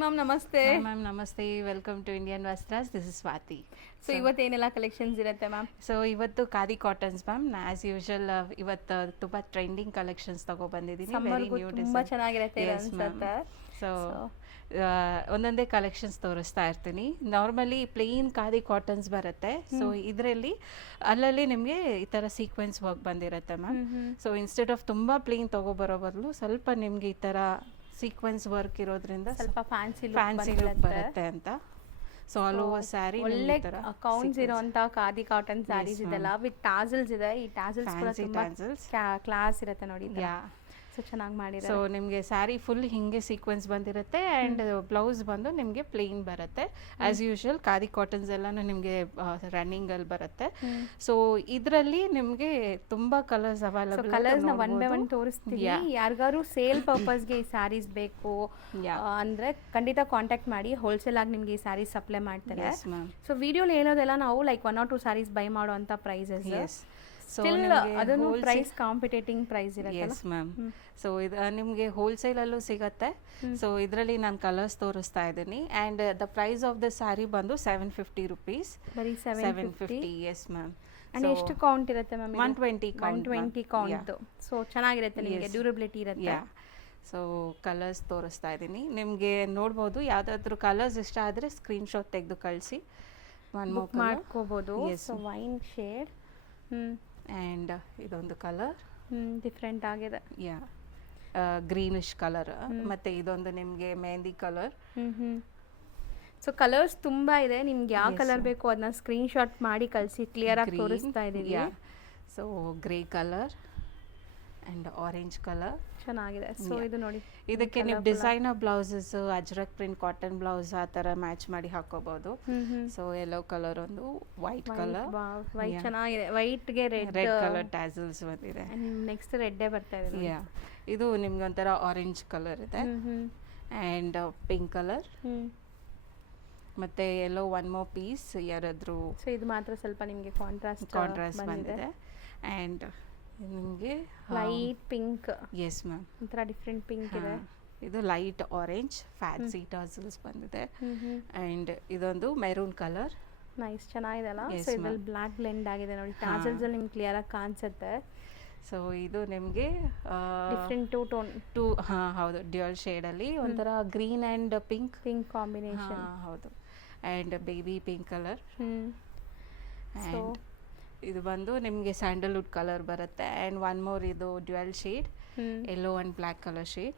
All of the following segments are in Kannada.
Ma'am namaste. Ma'am namaste, welcome to Indian Vastras. This is Swathi. So ಇವತ್ತೇನೆಲ್ಲ ಕಲೆಕ್ಷನ್ಸ್ ಇರುತ್ತೆ ಮ್ಯಾಮ್? ಸೊ ಇವತ್ತು khadi cottons ma'am, as usual ಇವತ್ತು ತುಂಬ ಟ್ರೆಂಡಿಂಗ್ ಕಲೆಕ್ಷನ್ಸ್ ತಗೊಬಂದಿದ್ದೀನಿ. ತುಂಬಾ ಚೆನ್ನಾಗಿರುತ್ತೆ ಅನ್ಸುತ್ತೆ. ಸೊ ಒಂದೊಂದೇ ಕಲೆಕ್ಷನ್ಸ್ ತೋರಿಸ್ತಾ ಇರ್ತೀನಿ. ನಾರ್ಮಲಿ ಪ್ಲೇನ್ ಖಾದಿ ಕಾಟನ್ಸ್ ಬರುತ್ತೆ. ಸೊ ಇದರಲ್ಲಿ ಅಲ್ಲಲ್ಲಿ ನಿಮಗೆ ಈ ಥರ ಸೀಕ್ವೆನ್ಸ್ ವರ್ಕ್ ಬಂದಿರುತ್ತೆ ಮ್ಯಾಮ್. ಸೊ ಇನ್ಸ್ಟೆಡ್ ಆಫ್ ತುಂಬ ಪ್ಲೇನ್ ತಗೊಬರೋ ಬದಲು ಸ್ವಲ್ಪ ನಿಮಗೆ ಈ ಥರ ಸೀಕ್ವೆನ್ಸ್ ವರ್ಕ್ ಇರೋದ್ರಿಂದ ಸ್ವಲ್ಪ ಫ್ಯಾನ್ಸಿ ಲುಕ್ ಬರುತ್ತೆ ಅಂತ. ಸೊ ಆಲ್ ಓವರ್ ಸ್ಯಾರಿ ಒಳ್ಳೆ ಕೌಂಟ್ಸ್ ಇರುವಂತ ಖಾದಿ ಕಾಟನ್ ಸ್ಯಾರೀಸ್ ಇದೆಲ್ಲ ವಿತ್ ಟಾಸಲ್ಸ್ ಇದೆ. ಈ ಟಾಸಲ್ಸ್ ಕೂಡ ತುಂಬಾ ಕ್ಲಾಸ್ ಇರುತ್ತೆ ನೋಡಿ. ಸೊ ಚೆನ್ನಾಗಿ ಮಾಡಿದ್ದಾರೆ. ಸೊ ನಿಮಗೆ ಸ್ಯಾರಿ ಫುಲ್ ಹಿಂಗೆ ಸೀಕ್ವೆನ್ಸ್ ಬಂದಿರುತ್ತೆ ಆ್ಯಂಡ್ ಬ್ಲೌಸ್ ಬಂದು ನಿಮಗೆ ಪ್ಲೇನ್ ಬರುತ್ತೆ. ಆಸ್ ಯೂಶುವಲ್ ಖಾದಿ ಕಾಟನ್ಸ್ ಎಲ್ಲಾನು ನಿಮಗೆ ರನ್ನಿಂಗ್ ಅಲ್ಲಿ ಬರುತ್ತೆ. ಸೊ ಇದರಲ್ಲಿ ನಿಮಗೆ ತುಂಬಾ ಕಲರ್ಸ್ ಅವೈಲಬಲ್. ಕಲರ್ಸ್ ನ ಒನ್ ಬೈ ಒನ್ ತೋರಿಸ್ತೀವಿ. ಯಾರಿಗಾರು ಸೇಲ್ ಪರ್ಪಸ್ಗೆ ಈ ಸ್ಯಾರೀಸ್ ಬೇಕು ಅಂದ್ರೆ ಖಂಡಿತ ಕಾಂಟ್ಯಾಕ್ಟ್ ಮಾಡಿ. ಹೋಲ್ಸೇಲ್ ಆಗಿ ನಿಮ್ಗೆ ಈ ಸ್ಯಾರೀಸ್ ಸಪ್ಲೈ ಮಾಡ್ತಾರೆ. ಸೊ ವಿಡಿಯೋಲಿ ಹೇಳೋದೆಲ್ಲ ನಾವು ಲೈಕ್ 1 or 2 ಸ್ಯಾರೀಸ್ ಬೈ ಮಾಡುವಂತ ಪ್ರೈಸಸ್. ಅದನ್ನು ಪ್ರೈಸ್ ಕಾಂಪಿಟೇಟಿಂಗ್ ಪ್ರೈಸ್ ಇರುತ್ತೆ. Yes ma'am. ಸೊ ಇದು ನಿಮಗೆ ಹೋಲ್ಸೇಲಲ್ಲೂ ಸಿಗುತ್ತೆ. ಸೊ ಇದರಲ್ಲಿ ನಾನು ಕಲರ್ಸ್ ತೋರಿಸ್ತಾ ಇದ್ದೀನಿ and the price of the sari ಬಂದು 750 rupees. ಬರೀ 750. Yes ma'am. ಅಂಡ್ ಎಷ್ಟು ಕೌಂಟ್ ಇರುತ್ತೆ ಮ್ಯಾಮ್? 120 ಕೌಂಟ್. ಸೊ ಚೆನ್ನಾಗಿರುತ್ತೆ, ನಿಮಗೆ ಡ್ಯೂರಬಿಲಿಟಿ ಇರುತ್ತೆ. ಸೊ ಕಲರ್ಸ್ ತೋರಿಸ್ತಾ ಇದ್ದೀನಿ, ನಿಮಗೆ ನೋಡ್ಬೋದು. ಯಾವುದಾದ್ರೂ ಕಲರ್ಸ್ ಇಷ್ಟ ಆದರೆ ಸ್ಕ್ರೀನ್ಶಾಟ್ ತೆಗೆದು ಕಳಿಸಿ ಮಾಡ್ಕೋಬೋದು. ಸೊ ವೈನ್ ಶೇಡ್ ಆ್ಯಂಡ್ ಇದೊಂದು ಕಲರ್ ಡಿಫ್ರೆಂಟ್ ಆಗಿದೆ. Greenish colour. ಮತ್ತೆ ಇದೊಂದು ನಿಮಗೆ ಮೆಹಂದಿ ಕಲರ್. ಸೊ ಕಲರ್ಸ್ ತುಂಬಾ ಇದೆ. ನಿಮ್ಗೆ ಯಾವ ಕಲರ್ ಬೇಕು ಅದನ್ನ ಸ್ಕ್ರೀನ್ ಶಾಟ್ ಮಾಡಿ ಕಳಿಸಿ. ಕ್ಲಿಯರ್ ಆಗಿ ತೋರಿಸ್ತಾ ಇದೀವಿ. So grey colour and orange colour ಚೆನ್ನಾಗಿದೆ. ಸೊ ಇದು ನೋಡಿ, ಇದಕ್ಕೆ ನೀವು designer blouses, Ajrak print cotton blouse ಆ ಥರ ಮ್ಯಾಚ್ ಮಾಡಿ ಹಾಕೋಬಹುದು. ಸೊ ಯೆಲ್ಲೋ ಕಲರ್, ಒಂದು ವೈಟ್ ಕಲರ್. ವೈಟ್ ಚೆನ್ನಾಗಿದೆ. ವೈಟ್ಗೆ ರೆಡ್ ಕಲರ್ ಟ್ಯಾಸಲ್ಸ್ ಬಂದಿದೆ. ನೆಕ್ಸ್ಟ್ ರೆಡ್ಡೇ ಬರ್ತಾ ಇದೆ. ಇದು ನಿಮ್ಗೆ ಒಂಥರ ಆರೆಂಜ್ ಕಲರ್ ಇದೆ ಆ್ಯಂಡ್ ಪಿಂಕ್ ಕಲರ್ ಮತ್ತೆ ಯೆಲ್ಲೋ ಒನ್ ಮೋರ್ ಪೀಸ್ ಯಾರಾದ್ರೂ. ಸೊ ಇದು ಮಾತ್ರ ಸ್ವಲ್ಪ ನಿಮಗೆ ಕಾಂಟ್ರಾಸ್ಟ್ ಬಂದಿದೆ ಆ್ಯಂಡ್ ನಿಮಗೆ ಲೈಟ್ ಪಿಂಕ್. Yes ma'am. ಒಂಥರ ಡಿಫ್ರೆಂಟ್ ಪಿಂಕ್ ಇದೆ. ಇದು ಲೈಟ್ ಆರೆಂಜ್ ಫ್ಯಾನ್ಸಿ ಟಾಸಲ್ಸ್ ಬಂದಿದೆ ಆ್ಯಂಡ್ ಇದೊಂದು ಮೆರೂನ್ ಕಲರ್. ನೈಸ್, ಚೆನ್ನಾಗಿದೆ ಅಲ್ಲ. ಸೊ ಇದ್ರಲ್ಲಿ ಬ್ಲ್ಯಾಕ್ ಬ್ಲೆಂಡ್ ಆಗಿದೆ ನೋಡಿ. ಟಾಸಲ್ಸ್ ಅಲ್ಲಿ ನಿಮ್ಗೆ ಕ್ಲಿಯರ್ ಆಗಿ ಕಾಣಿಸುತ್ತೆ. ಸೊ ಇದು ನಿಮಗೆ ಡಿಫ್ರೆಂಟ್ ಟೂ ಹೌದು, ಡ್ಯುಯಲ್ ಶೇಡಲ್ಲಿ ಒಂಥರ ಗ್ರೀನ್ ಆ್ಯಂಡ್ ಪಿಂಕ್ ಕಾಂಬಿನೇಷನ್. ಹೌದು. And baby pink colour. And ಇದು ಬಂದು ನಿಮಗೆ ಸ್ಯಾಂಡಲ್ವುಡ್ ಕಲರ್ ಬರುತ್ತೆ ಆ್ಯಂಡ್ ಒನ್ ಮೋರ್ ಇದು dual shade, yellow and black colour shade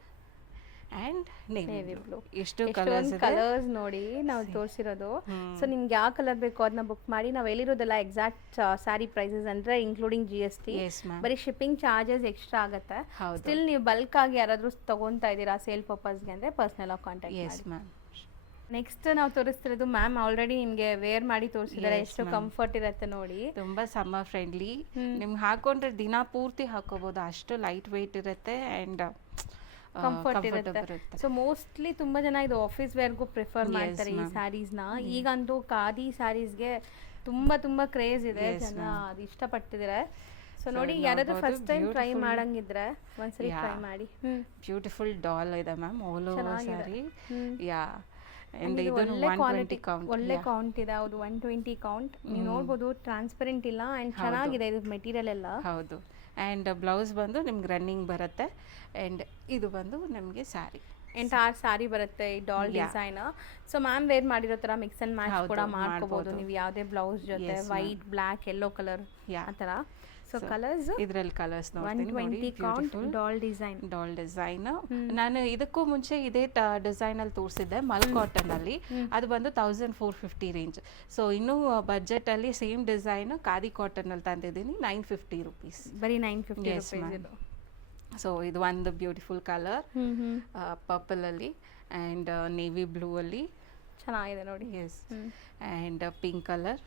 and navy blue. ಎಷ್ಟು ಕಲರ್ಸ್ ನೋಡಿ ನಾವು ತೋರಿಸಿರೋದು. ಸೊ ನಿಮ್ಗೆ ಯಾವ ಕಲರ್ ಬೇಕು ಅದನ್ನ ಬುಕ್ ಮಾಡಿ. ನಾವು ಹೇಳಿರೋದೆಲ್ಲ ಎಕ್ಸಾಕ್ಟ್ ಸ್ಯಾರಿ ಪ್ರೈಸಸ್ ಅಂದ್ರೆ ಇನ್ಕ್ಲೂಡಿಂಗ್ GST. ಬರೀ ಶಿಪ್ಪಿಂಗ್ ಚಾರ್ಜಸ್ ಎಕ್ಸ್ಟ್ರಾ ಆಗುತ್ತೆ. ಸ್ಟಿಲ್ ನೀವು ಬಲ್ಕ್ ಆಗಿ ಯಾರಾದ್ರೂ ತಗೊಂತಾ ಇದ್ದೀರಾ ಸೇಲ್ ಪರ್ಪಸ್ಗೆ ಅಂದ್ರೆ ಪರ್ಸನಲ್ ಆಗಿ ಕಾಂಟ್ಯಾಕ್ಟ್ ಮಾಡಿ. ನೆಕ್ಸ್ಟ್ ನಾವು ತೋರಿಸ್ತಿರೋದು ಮ್ಯಾಮ್ ಆಲ್ರೆಡಿ ನಿಮ್ಗೆ ವೇರ್ ಮಾಡಿ ತೋರಿಸಿದ್ದಾರೆ. ಎಷ್ಟು ಕಂಫರ್ಟ್ ಇರುತ್ತೆ ನೋಡಿ. ತುಂಬಾ ಸಮ್ಮರ್ ಫ್ರೆಂಡ್ಲಿ. ನಿಮ್ಗೆ ಹಾಕೊಂಡ್ರೆ ದಿನ ಪೂರ್ತಿ ಹಾಕೋಬಹುದು, ಅಷ್ಟು ಲೈಟ್ ವೇಟ್ ಇರುತ್ತೆ ಅಂಡ್ ಕಂಫರ್ಟ್ ಇರುತ್ತೆ. ಸೊ ಮೋಸ್ಟ್ಲಿ ತುಂಬಾ ಜನ ಇದು ಆಫೀಸ್ ವೇರ್ಗೂ ಪ್ರಿಫರ್ ಮಾಡ್ತಾರೆ ಈ ಸ್ಯಾರೀಸ್ ನ. ಈಗಂತೂ ಖಾದಿ ಸ್ಯಾರೀಸ್ಗೆ ತುಂಬಾ ಕ್ರೇಜ್ ಇದೆ. ಜನ ಅದು ಇಷ್ಟಪಟ್ಟಿದ್ದಾರೆ. ಸೊ ನೋಡಿ, ಯಾರಾದ್ರೂ ಫಸ್ಟ್ ಟೈಮ್ ಟ್ರೈ ಮಾಡಂಗಿದ್ರೆ ಒಂದ್ಸರಿ ಟ್ರೈ ಮಾಡಿ. ಬ್ಯೂಟಿಫುಲ್ ಡಾಲ್ ಇದೆ ಮ್ಯಾಮ್, ಆಲ್ ಓವರ್ ಸ್ಯಾರಿ. ಒಳ್ಳೆ ಕೌಂಟ್ ಇದೆ. ಹೌದು, 120 ಕೌಂಟ್. ನೀವು ನೋಡ್ಬೋದು, ಟ್ರಾನ್ಸ್ಪರೆಂಟ್ ಇಲ್ಲ ಅಂಡ್ ಚೆನ್ನಾಗಿದೆ ಇದು ಮೆಟೀರಿಯಲ್ ಎಲ್ಲ. ಹೌದು. ಆ್ಯಂಡ್ ಬ್ಲೌಸ್ ಬಂದು ನಿಮ್ಗೆ ರನ್ನಿಂಗ್ ಬರುತ್ತೆ ಆ್ಯಂಡ್ ಇದು ಬಂದು ನಿಮಗೆ ಸ್ಯಾರಿ ಎಂಟೈರ್ ಸ್ಯಾರಿ ಬರುತ್ತೆ ಈ doll design. So ma'am wear ಮಾಡಿರೋ ತರ ಮಿಕ್ಸ್ ಅಂಡ್ ಮ್ಯಾಚ್ ಕೂಡ ಮಾಡ್ಕೋಬಹುದು ನೀವು ಯಾವುದೇ ಬ್ಲೌಸ್ ಜೊತೆ. ವೈಟ್, ಬ್ಲ್ಯಾಕ್, ಯೆಲ್ಲೋ ಕಲರ್ ಆ ತರ. ಸೊ ಕಲರ್ಸ್ ಇದರಲ್ಲಿ ಕಲರ್ಸ್ 120 ಕೌಂಟ್ ಡಾಲ್ ಡಿಸೈನ್. ನಾನು ಇದಕ್ಕೂ ಮುಂಚೆ ಇದೇ ಡಿಸೈನ್ ಅಲ್ಲಿ ತೋರಿಸಿದ್ದೆ ಮಲ್ ಕಾಟನ್ ಅಲ್ಲಿ. ಅದು ಬಂದು 1450 ರೇಂಜ್. ಸೊ ಇನ್ನು ಬಜೆಟ್ ಅಲ್ಲಿ ಸೇಮ್ ಡಿಸೈನ್ ಖಾದಿ ಕಾಟನ್ ಅಲ್ಲಿ ತಂದಿದ್ದೀನಿ 950 rupees. ಬರೀ 950 rupees. ಸೊ ಇದು ಒಂದು ಬ್ಯೂಟಿಫುಲ್ ಕಲರ್ ಪರ್ಪಲ್ ಅಲ್ಲಿ ಆ್ಯಂಡ್ ನೇವಿ ಬ್ಲೂ ಅಲ್ಲಿ ಚೆನ್ನಾಗಿದೆ ನೋಡಿ. Yes. And pink colour.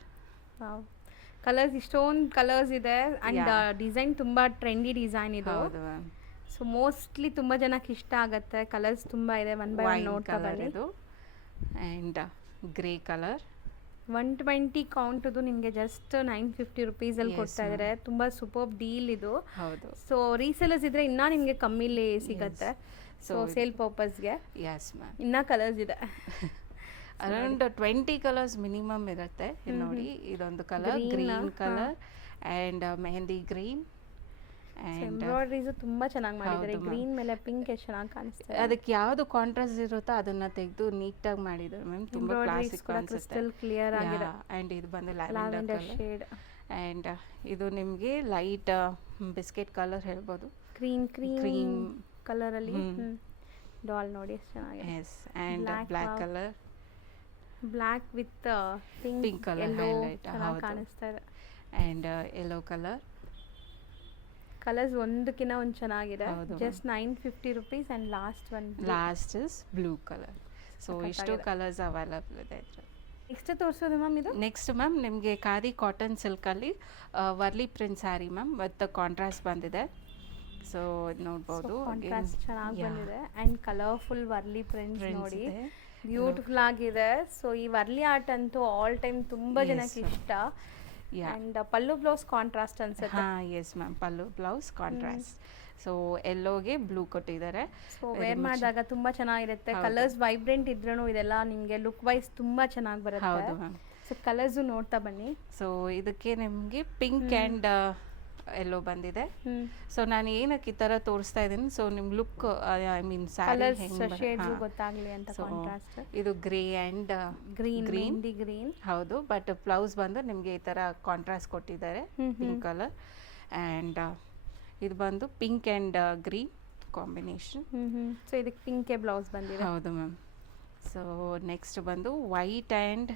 Colours ಇಷ್ಟೊಂದು ಕಲರ್ಸ್ ಇದೆ ಅಂಡ್ ಡಿಸೈನ್ ತುಂಬಾ ಟ್ರೆಂಡಿ ಡಿಸೈನ್ ಇದು. ಸೊ ಮೋಸ್ಟ್ಲಿ ತುಂಬಾ ಜನಕ್ಕೆ ಇಷ್ಟ ಆಗುತ್ತೆ. ಕಲರ್ಸ್ ತುಂಬಾ ಇದೆ, ಒನ್ ಬೈ ಒನ್ ನೋಡ್ತಾ ಬನ್ನಿ. And grey colour 120 count. ನಿಮಗೆ ಜಸ್ಟ್ 950 rupees ಅಲ್ಲಿ ಕೊಡ್ತಾ ಇದ್ದಾರೆ. ತುಂಬಾ ಸೂಪರ್ ಡೀಲ್ ಇದು. ಹೌದು. ಸೊ ರೀಸೇಲರ್ಸ್ ಇದ್ರೆ ಇನ್ನೂ ನಿಮಗೆ ಕಮ್ಮಿಲಿ ಸಿಗುತ್ತೆ. ಸೊ ಸೇಲ್ ಪರ್ಪಸ್ಗೆ ಎಸ್ ಮ್ಯಾಮ್. ಇನ್ನ ಕಲರ್ಸ್ ಇದೆ. ಅರೌಂಡ್ 20 ಕಲರ್ಸ್ ಮಿನಿಮಮ್ ಇರುತ್ತೆ. ಇದು ನೋಡಿ, ಇದೊಂದು colour green colour and mehndi green and embroideries ತುಂಬಾ ಚೆನ್ನಾಗಿ ಮಾಡಿದ್ದಾರೆ. ಗ್ರೀನ್ ಮೇಲೆ ಪಿಂಕ್ ಎಷ್ಟು ಚೆನ್ನಾಗಿ ಕಾಣಿಸ್ತಾರೆ. ಅದಕ್ಕೆ ಯಾವುದು ಕಾಂಟ್ರಾಸ್ಟ್ ಇರುತ್ತೋ ಅದನ್ನ ತೆಗೆದು ನೀಟಾಗಿ ಮಾಡಿದ್ದಾರೆ ಮ್ಯಾಮ್. ತುಂಬಾ ಕ್ಲಾಸಿಕ್ ಅನ್ಸುತ್ತೆ. ಕ್ರಿಸ್ಟಲ್ ಕ್ಲಿಯರ್ ಆಗಿದೆ. ಆ್ಯಂಡ್ ಇದು ಬಂದು ಲ್ಯಾವೆಂಡರ್ ಲ್ಯಾವೆಂಡರ್ ಶೇಡ್ ಆ್ಯಂಡ್ ಇದು ನಿಮಗೆ ಲೈಟ್ ಬಿಸ್ಕೆಟ್ ಕಲರ್ ಹೇಳ್ಬೋದು. ಕ್ರೀಮ್ ಕಲರ್ ಅಲ್ಲಿ ಡಾಲ್ ನೋಡಿ ಎಷ್ಟು ಚೆನ್ನಾಗಿದೆ. Yes and black colour, black with pink colour highlight ಕಾಣಿಸ್ತಾ ಇದೆ. And yellow colour. ಕಲರ್ಸ್ ಒಂದಕ್ಕಿಂತ ಒಂದು ಚೆನ್ನಾಗಿದೆ. Just 950 rupees and last is blue colour. So ಇಷ್ಟು ಕಲರ್ಸ್ ಅವೈಲಬಲ್ ಇದೆ. ನೆಕ್ಸ್ಟ್ ತೋರಿಸೋದು ಮ್ಯಾಮ್ ಇದು. ನೆಕ್ಸ್ಟ್ ಮ್ಯಾಮ್ ನಿಮಗೆ ಖಾದಿ ಕಾಟನ್ ಸಿಲ್ಕಲ್ಲಿ Warli print sari ma'am with contrast ಬಂದಿದೆ. ಸೊ ಇದು ನೋಡ್ಬೋದು, ಕಾಂಟ್ರಾಸ್ಟ್ ಚೆನ್ನಾಗಿ ಬಂದಿದೆ ಆ್ಯಂಡ್ ಕಲರ್ಫುಲ್ ವರ್ಲಿ ಪ್ರಿಂಟ್ಸ್ ನೋಡಿ ಬ್ಯೂಟಿಫುಲ್ ಆಗಿದೆ. ಸೊ ಈ ವರ್ಲಿ ಆರ್ಟ್ ಅಂತೂ ಆಲ್ ಟೈಮ್ ತುಂಬ ಜನಕ್ಕೆ ಇಷ್ಟ. ಆ್ಯಂಡ್ ಪಲ್ಲು ಬ್ಲೌಸ್ ಕಾಂಟ್ರಾಸ್ಟ್ ಅನ್ಸುತ್ತೆ. ಎಸ್ ಮ್ಯಾಮ್, ಪಲ್ಲು ಬ್ಲೌಸ್ ಕಾಂಟ್ರಾಸ್ಟ್. ಸೊ ಎಲ್ಲೋಗೆ ಬ್ಲೂ ಕೊಟ್ಟಿದ್ದಾರೆ. ಸೊ ವೇರ್ ಮಾಡಿದಾಗ ತುಂಬ ಚೆನ್ನಾಗಿರುತ್ತೆ. ಕಲರ್ಸ್ ವೈಬ್ರೆಂಟ್ ಇದ್ರೂ ಇದೆಲ್ಲ ನಿಮಗೆ ಲುಕ್ ವೈಸ್ ತುಂಬ ಚೆನ್ನಾಗಿ ಬರುತ್ತೆ. ಹೌದು ಮ್ಯಾಮ್. ಸೊ ಕಲರ್ಸು ನೋಡ್ತಾ ಬನ್ನಿ. ಸೊ ಇದಕ್ಕೆ ನಿಮಗೆ ಪಿಂಕ್ ಆ್ಯಂಡ್ ಎಲ್ಲೋ ಬಂದಿದೆ. ಸೊ ನಾನು ಏನಕ್ಕೆ ಈ ಥರ ತೋರಿಸ್ತಾ ಇದ್ದೀನಿ, ಸೊ ನಿಮ್ಮ look I mean sari shades ಗೊತ್ತಾಗಲಿ ಅಂತ. ಕಾಂಟ್ರಾಸ್ಟ್ ಇದು ಗ್ರೇ ಆ್ಯಂಡ್ ಗ್ರೀನ್ ಹೌದು. ಬಟ್ ಬ್ಲೌಸ್ ಬಂದು ನಿಮಗೆ ಈ ಥರ ಕಾಂಟ್ರಾಸ್ಟ್ ಕೊಟ್ಟಿದ್ದಾರೆ, ಪಿಂಕ್ ಕಲರ್. ಆ್ಯಂಡ್ ಇದು ಬಂದು pink and green combination. So ಇದಕ್ಕೆ ಪಿಂಕೇ ಬ್ಲೌಸ್ ಬಂದಿದೆ. ಹೌದು ಮ್ಯಾಮ್. ಸೊ ನೆಕ್ಸ್ಟ್ ಬಂದು ವೈಟ್ ಆ್ಯಂಡ್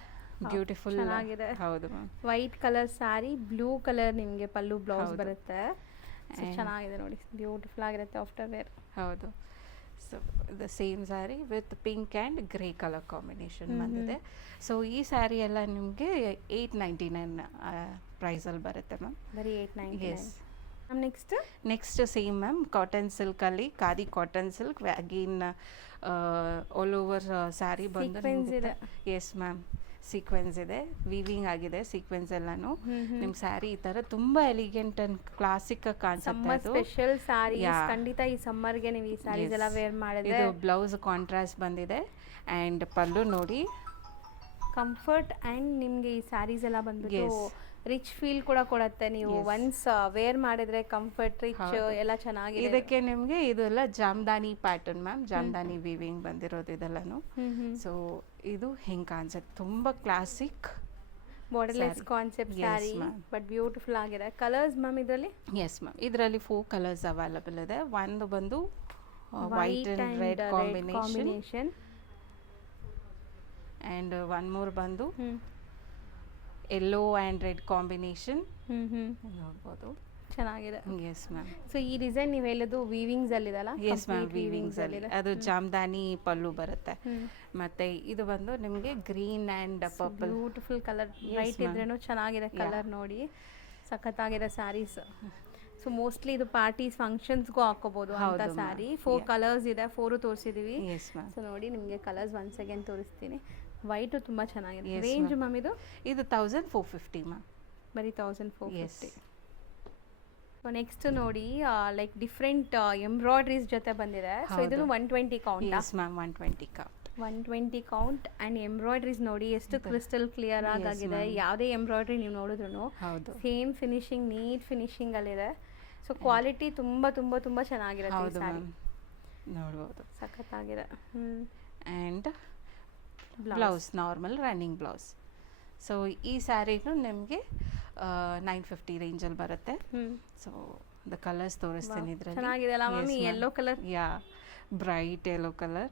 ಬ್ಯೂಟಿಫುಲ್ ಚೆನ್ನಾಗಿದೆ. ಹೌದು ma'am. White colour sari, blue colour ನಿಮಗೆ ಪಲ್ಲು ಬ್ಲೌಸ್ ಬರುತ್ತೆ. ಚೆನ್ನಾಗಿದೆ ನೋಡಿ, ಬ್ಯೂಟಿಫುಲ್ ಆಗಿರುತ್ತೆ ಆಫ್ಟರ್ ವೇರ್. ಹೌದು. So the same sari with pink and grey colour combination ಬಂದಿದೆ. ಸೊ ಈ ಸ್ಯಾರಿ ಎಲ್ಲ ನಿಮಗೆ 899 ಪ್ರೈಸಲ್ಲಿ ಬರುತ್ತೆ ಮ್ಯಾಮ್. ಬರೀ 899. Yes. Next same ma'am cotton ಸಿಲ್ಕಲ್ಲಿ khadi cotton silk again all over sari ಬಂದು. ಎಸ್ ಮ್ಯಾಮ್, ಸೀಕ್ವೆನ್ಸ್ ಇದೆ, ವೀವಿಂಗ್ ಆಗಿದೆ ಸೀಕ್ವೆನ್ಸ್ ಎಲ್ಲಾನು. ನಿಮ್ಮ ಸ್ಯಾರಿ ಈ ತರ ತುಂಬಾ ಎಲಿಗೆಂಟ್ ಅಂಡ್ ಕ್ಲಾಸಿಕ್ ಆಗಿ ಕಾಣಿಸುತ್ತೆ. ಅದು ಸ್ಪೆಷಲ್ ಸ್ಯಾರಿ, ಖಂಡಿತ ಈ ಸಮ್ಮರ್ ಗೆ ನೀವು ಈ ಸ್ಯಾರೀಸ್ ಎಲ್ಲ ವೇರ್ ಮಾಡಿದ್ರೆ. ಇದು ಬ್ಲೌಸ್ ಕಾಂಟ್ರಾಸ್ಟ್ ಬಂದಿದೆ ಆ್ಯಂಡ್ ಪಲ್ಲು ನೋಡಿ ಕಂಫರ್ಟ್ ಆ್ಯಂಡ್ ನಿಮಗೆ ಈ ಸ್ಯಾರೀಸ್ ಎಲ್ಲ ಬಂದ್ಬಿಟ್ಟು ರಿಚ್ ಫೀಲ್ ಕೂಡ ಕೊಡುತ್ತೆ. ನೀವು ಒನ್ಸ್ ವೇರ್ ಮಾಡಿದ್ರೆ ಕಂಫರ್ಟ್ ರಿಚ್ ಎಲ್ಲ ಚೆನ್ನಾಗಿದೆ. ಇದಕ್ಕೆ ನಿಮಗೆ ಇದೆಲ್ಲ Jamdani pattern ma'am, Jamdani weaving ಬಂದಿರೋದು ಇದೆಲ್ಲನು. ಸೊ ಇದು ಹಿಂಗೆ ಕಾಣಿಸುತ್ತೆ, ತುಂಬ classic borderless concept sari, but beautiful ಆಗಿದೆ. ಕಲರ್ಸ್ ಮ್ಯಾಮ್ ಇದರಲ್ಲಿ? ಎಸ್ ಮ್ಯಾಮ್, ಇದರಲ್ಲಿ 4 ಕಲರ್ಸ್ ಅವೈಲಬಲ್ ಇದೆ. ಒಂದು ಬಂದು white and red combination and one more ಬಂದು ಯೆಲ್ಲೋ ಆ್ಯಂಡ್ ರೆಡ್ ಕಾಂಬಿನೇಷನ್. ನೋಡ್ಬೋದು, ಚೆನ್ನಾಗಿದೆ. Yes ma'am. ಸೊ ಈ ಡಿಸೈನ್ ನೀವು ಹೇಳೋದು ವೀವಿಂಗ್ಸ್ ಅಲ್ಲಿ ಇದಲ್ಲ? ಎಸ್ ಮ್ಯಾಮ್, ವೀವಿಂಗ್ಸ್ ಅಲ್ಲಿ. ಅದು ಜಾಮ್ದಾನಿ ಪಲ್ಲು ಬರುತ್ತೆ. ಮತ್ತೆ ಇದು ಬಂದು ನಿಮಗೆ green and purple, beautiful colour. White ಇದ್ರೇನು ಚೆನ್ನಾಗಿದೆ ಕಲರ್ ನೋಡಿ, ಸಖತ್ತಾಗಿದೆ ಸ್ಯಾರೀಸ್. ಸೊ ಮೋಸ್ಟ್ಲಿ ಇದು ಪಾರ್ಟೀಸ್ ಫಂಕ್ಷನ್ಸ್ಗೂ ಹಾಕೋಬಹುದು ಅಂತ ಸ್ಯಾರಿ. 4 ಕಲರ್ಸ್ ಇದೆ, 4 ತೋರಿಸಿದೀವಿ. ಸೊ ನೋಡಿ ನಿಮಗೆ ಕಲರ್ಸ್ ಒನ್ಸ್ ಅಗೇನ್ ತೋರಿಸ್ತೀನಿ. ವೈಟ್ ತುಂಬಾ ಚೆನ್ನಾಗಿದೆ. ರೇಂಜ್ ಮ್ಯಾಮ್ ಇದು? ಇದು 1450 ಮ್ಯಾಮ್, ಬರೀ 1450. ಸೊ ನೆಕ್ಸ್ಟ್ ನೋಡಿ ಲೈಕ್ ಡಿಫ್ರೆಂಟ್ ಎಂಬ್ರಾಯ್ಡ್ರೀಸ್ ಜೊತೆ ಬಂದಿದೆ. ಸೊ ಇದನ್ನು 120 count. Yes ma'am, 120 count and embroideries ನೋಡಿ ಎಷ್ಟು ಕ್ರಿಸ್ಟಲ್ ಕ್ಲಿಯರ್ ಆಗಿದೆ. ಯಾವುದೇ ಎಂಬ್ರಾಯ್ಡ್ರಿ ನೀವು ನೋಡಿದ್ರು ಸೇಮ್ ಫಿನಿಶಿಂಗ್, ನೀಟ್ ಫಿನಿಶಿಂಗ್ ಅಲ್ಲಿದೆ. ಸೊ ಕ್ವಾಲಿಟಿ ತುಂಬಾ ತುಂಬಾ ತುಂಬಾ ಚೆನ್ನಾಗಿರುತ್ತೆ. ನೋಡ್ಬೋದು, ಸಖತ್ತಾಗಿದೆ. And blouse normal running blouse. So ಈ ಸ್ಯಾರಿನೂ ನಿಮಗೆ 950 ರೇಂಜಲ್ಲಿ ಬರುತ್ತೆ. ಸೊ ದ ಕಲರ್ಸ್ ತೋರಿಸ್ತೀನಿ ಇದರಲ್ಲಿ. ಚೆನ್ನಾಗಿದೆ ಅಲ್ಲ ma'am? Yellow colour, bright yellow colour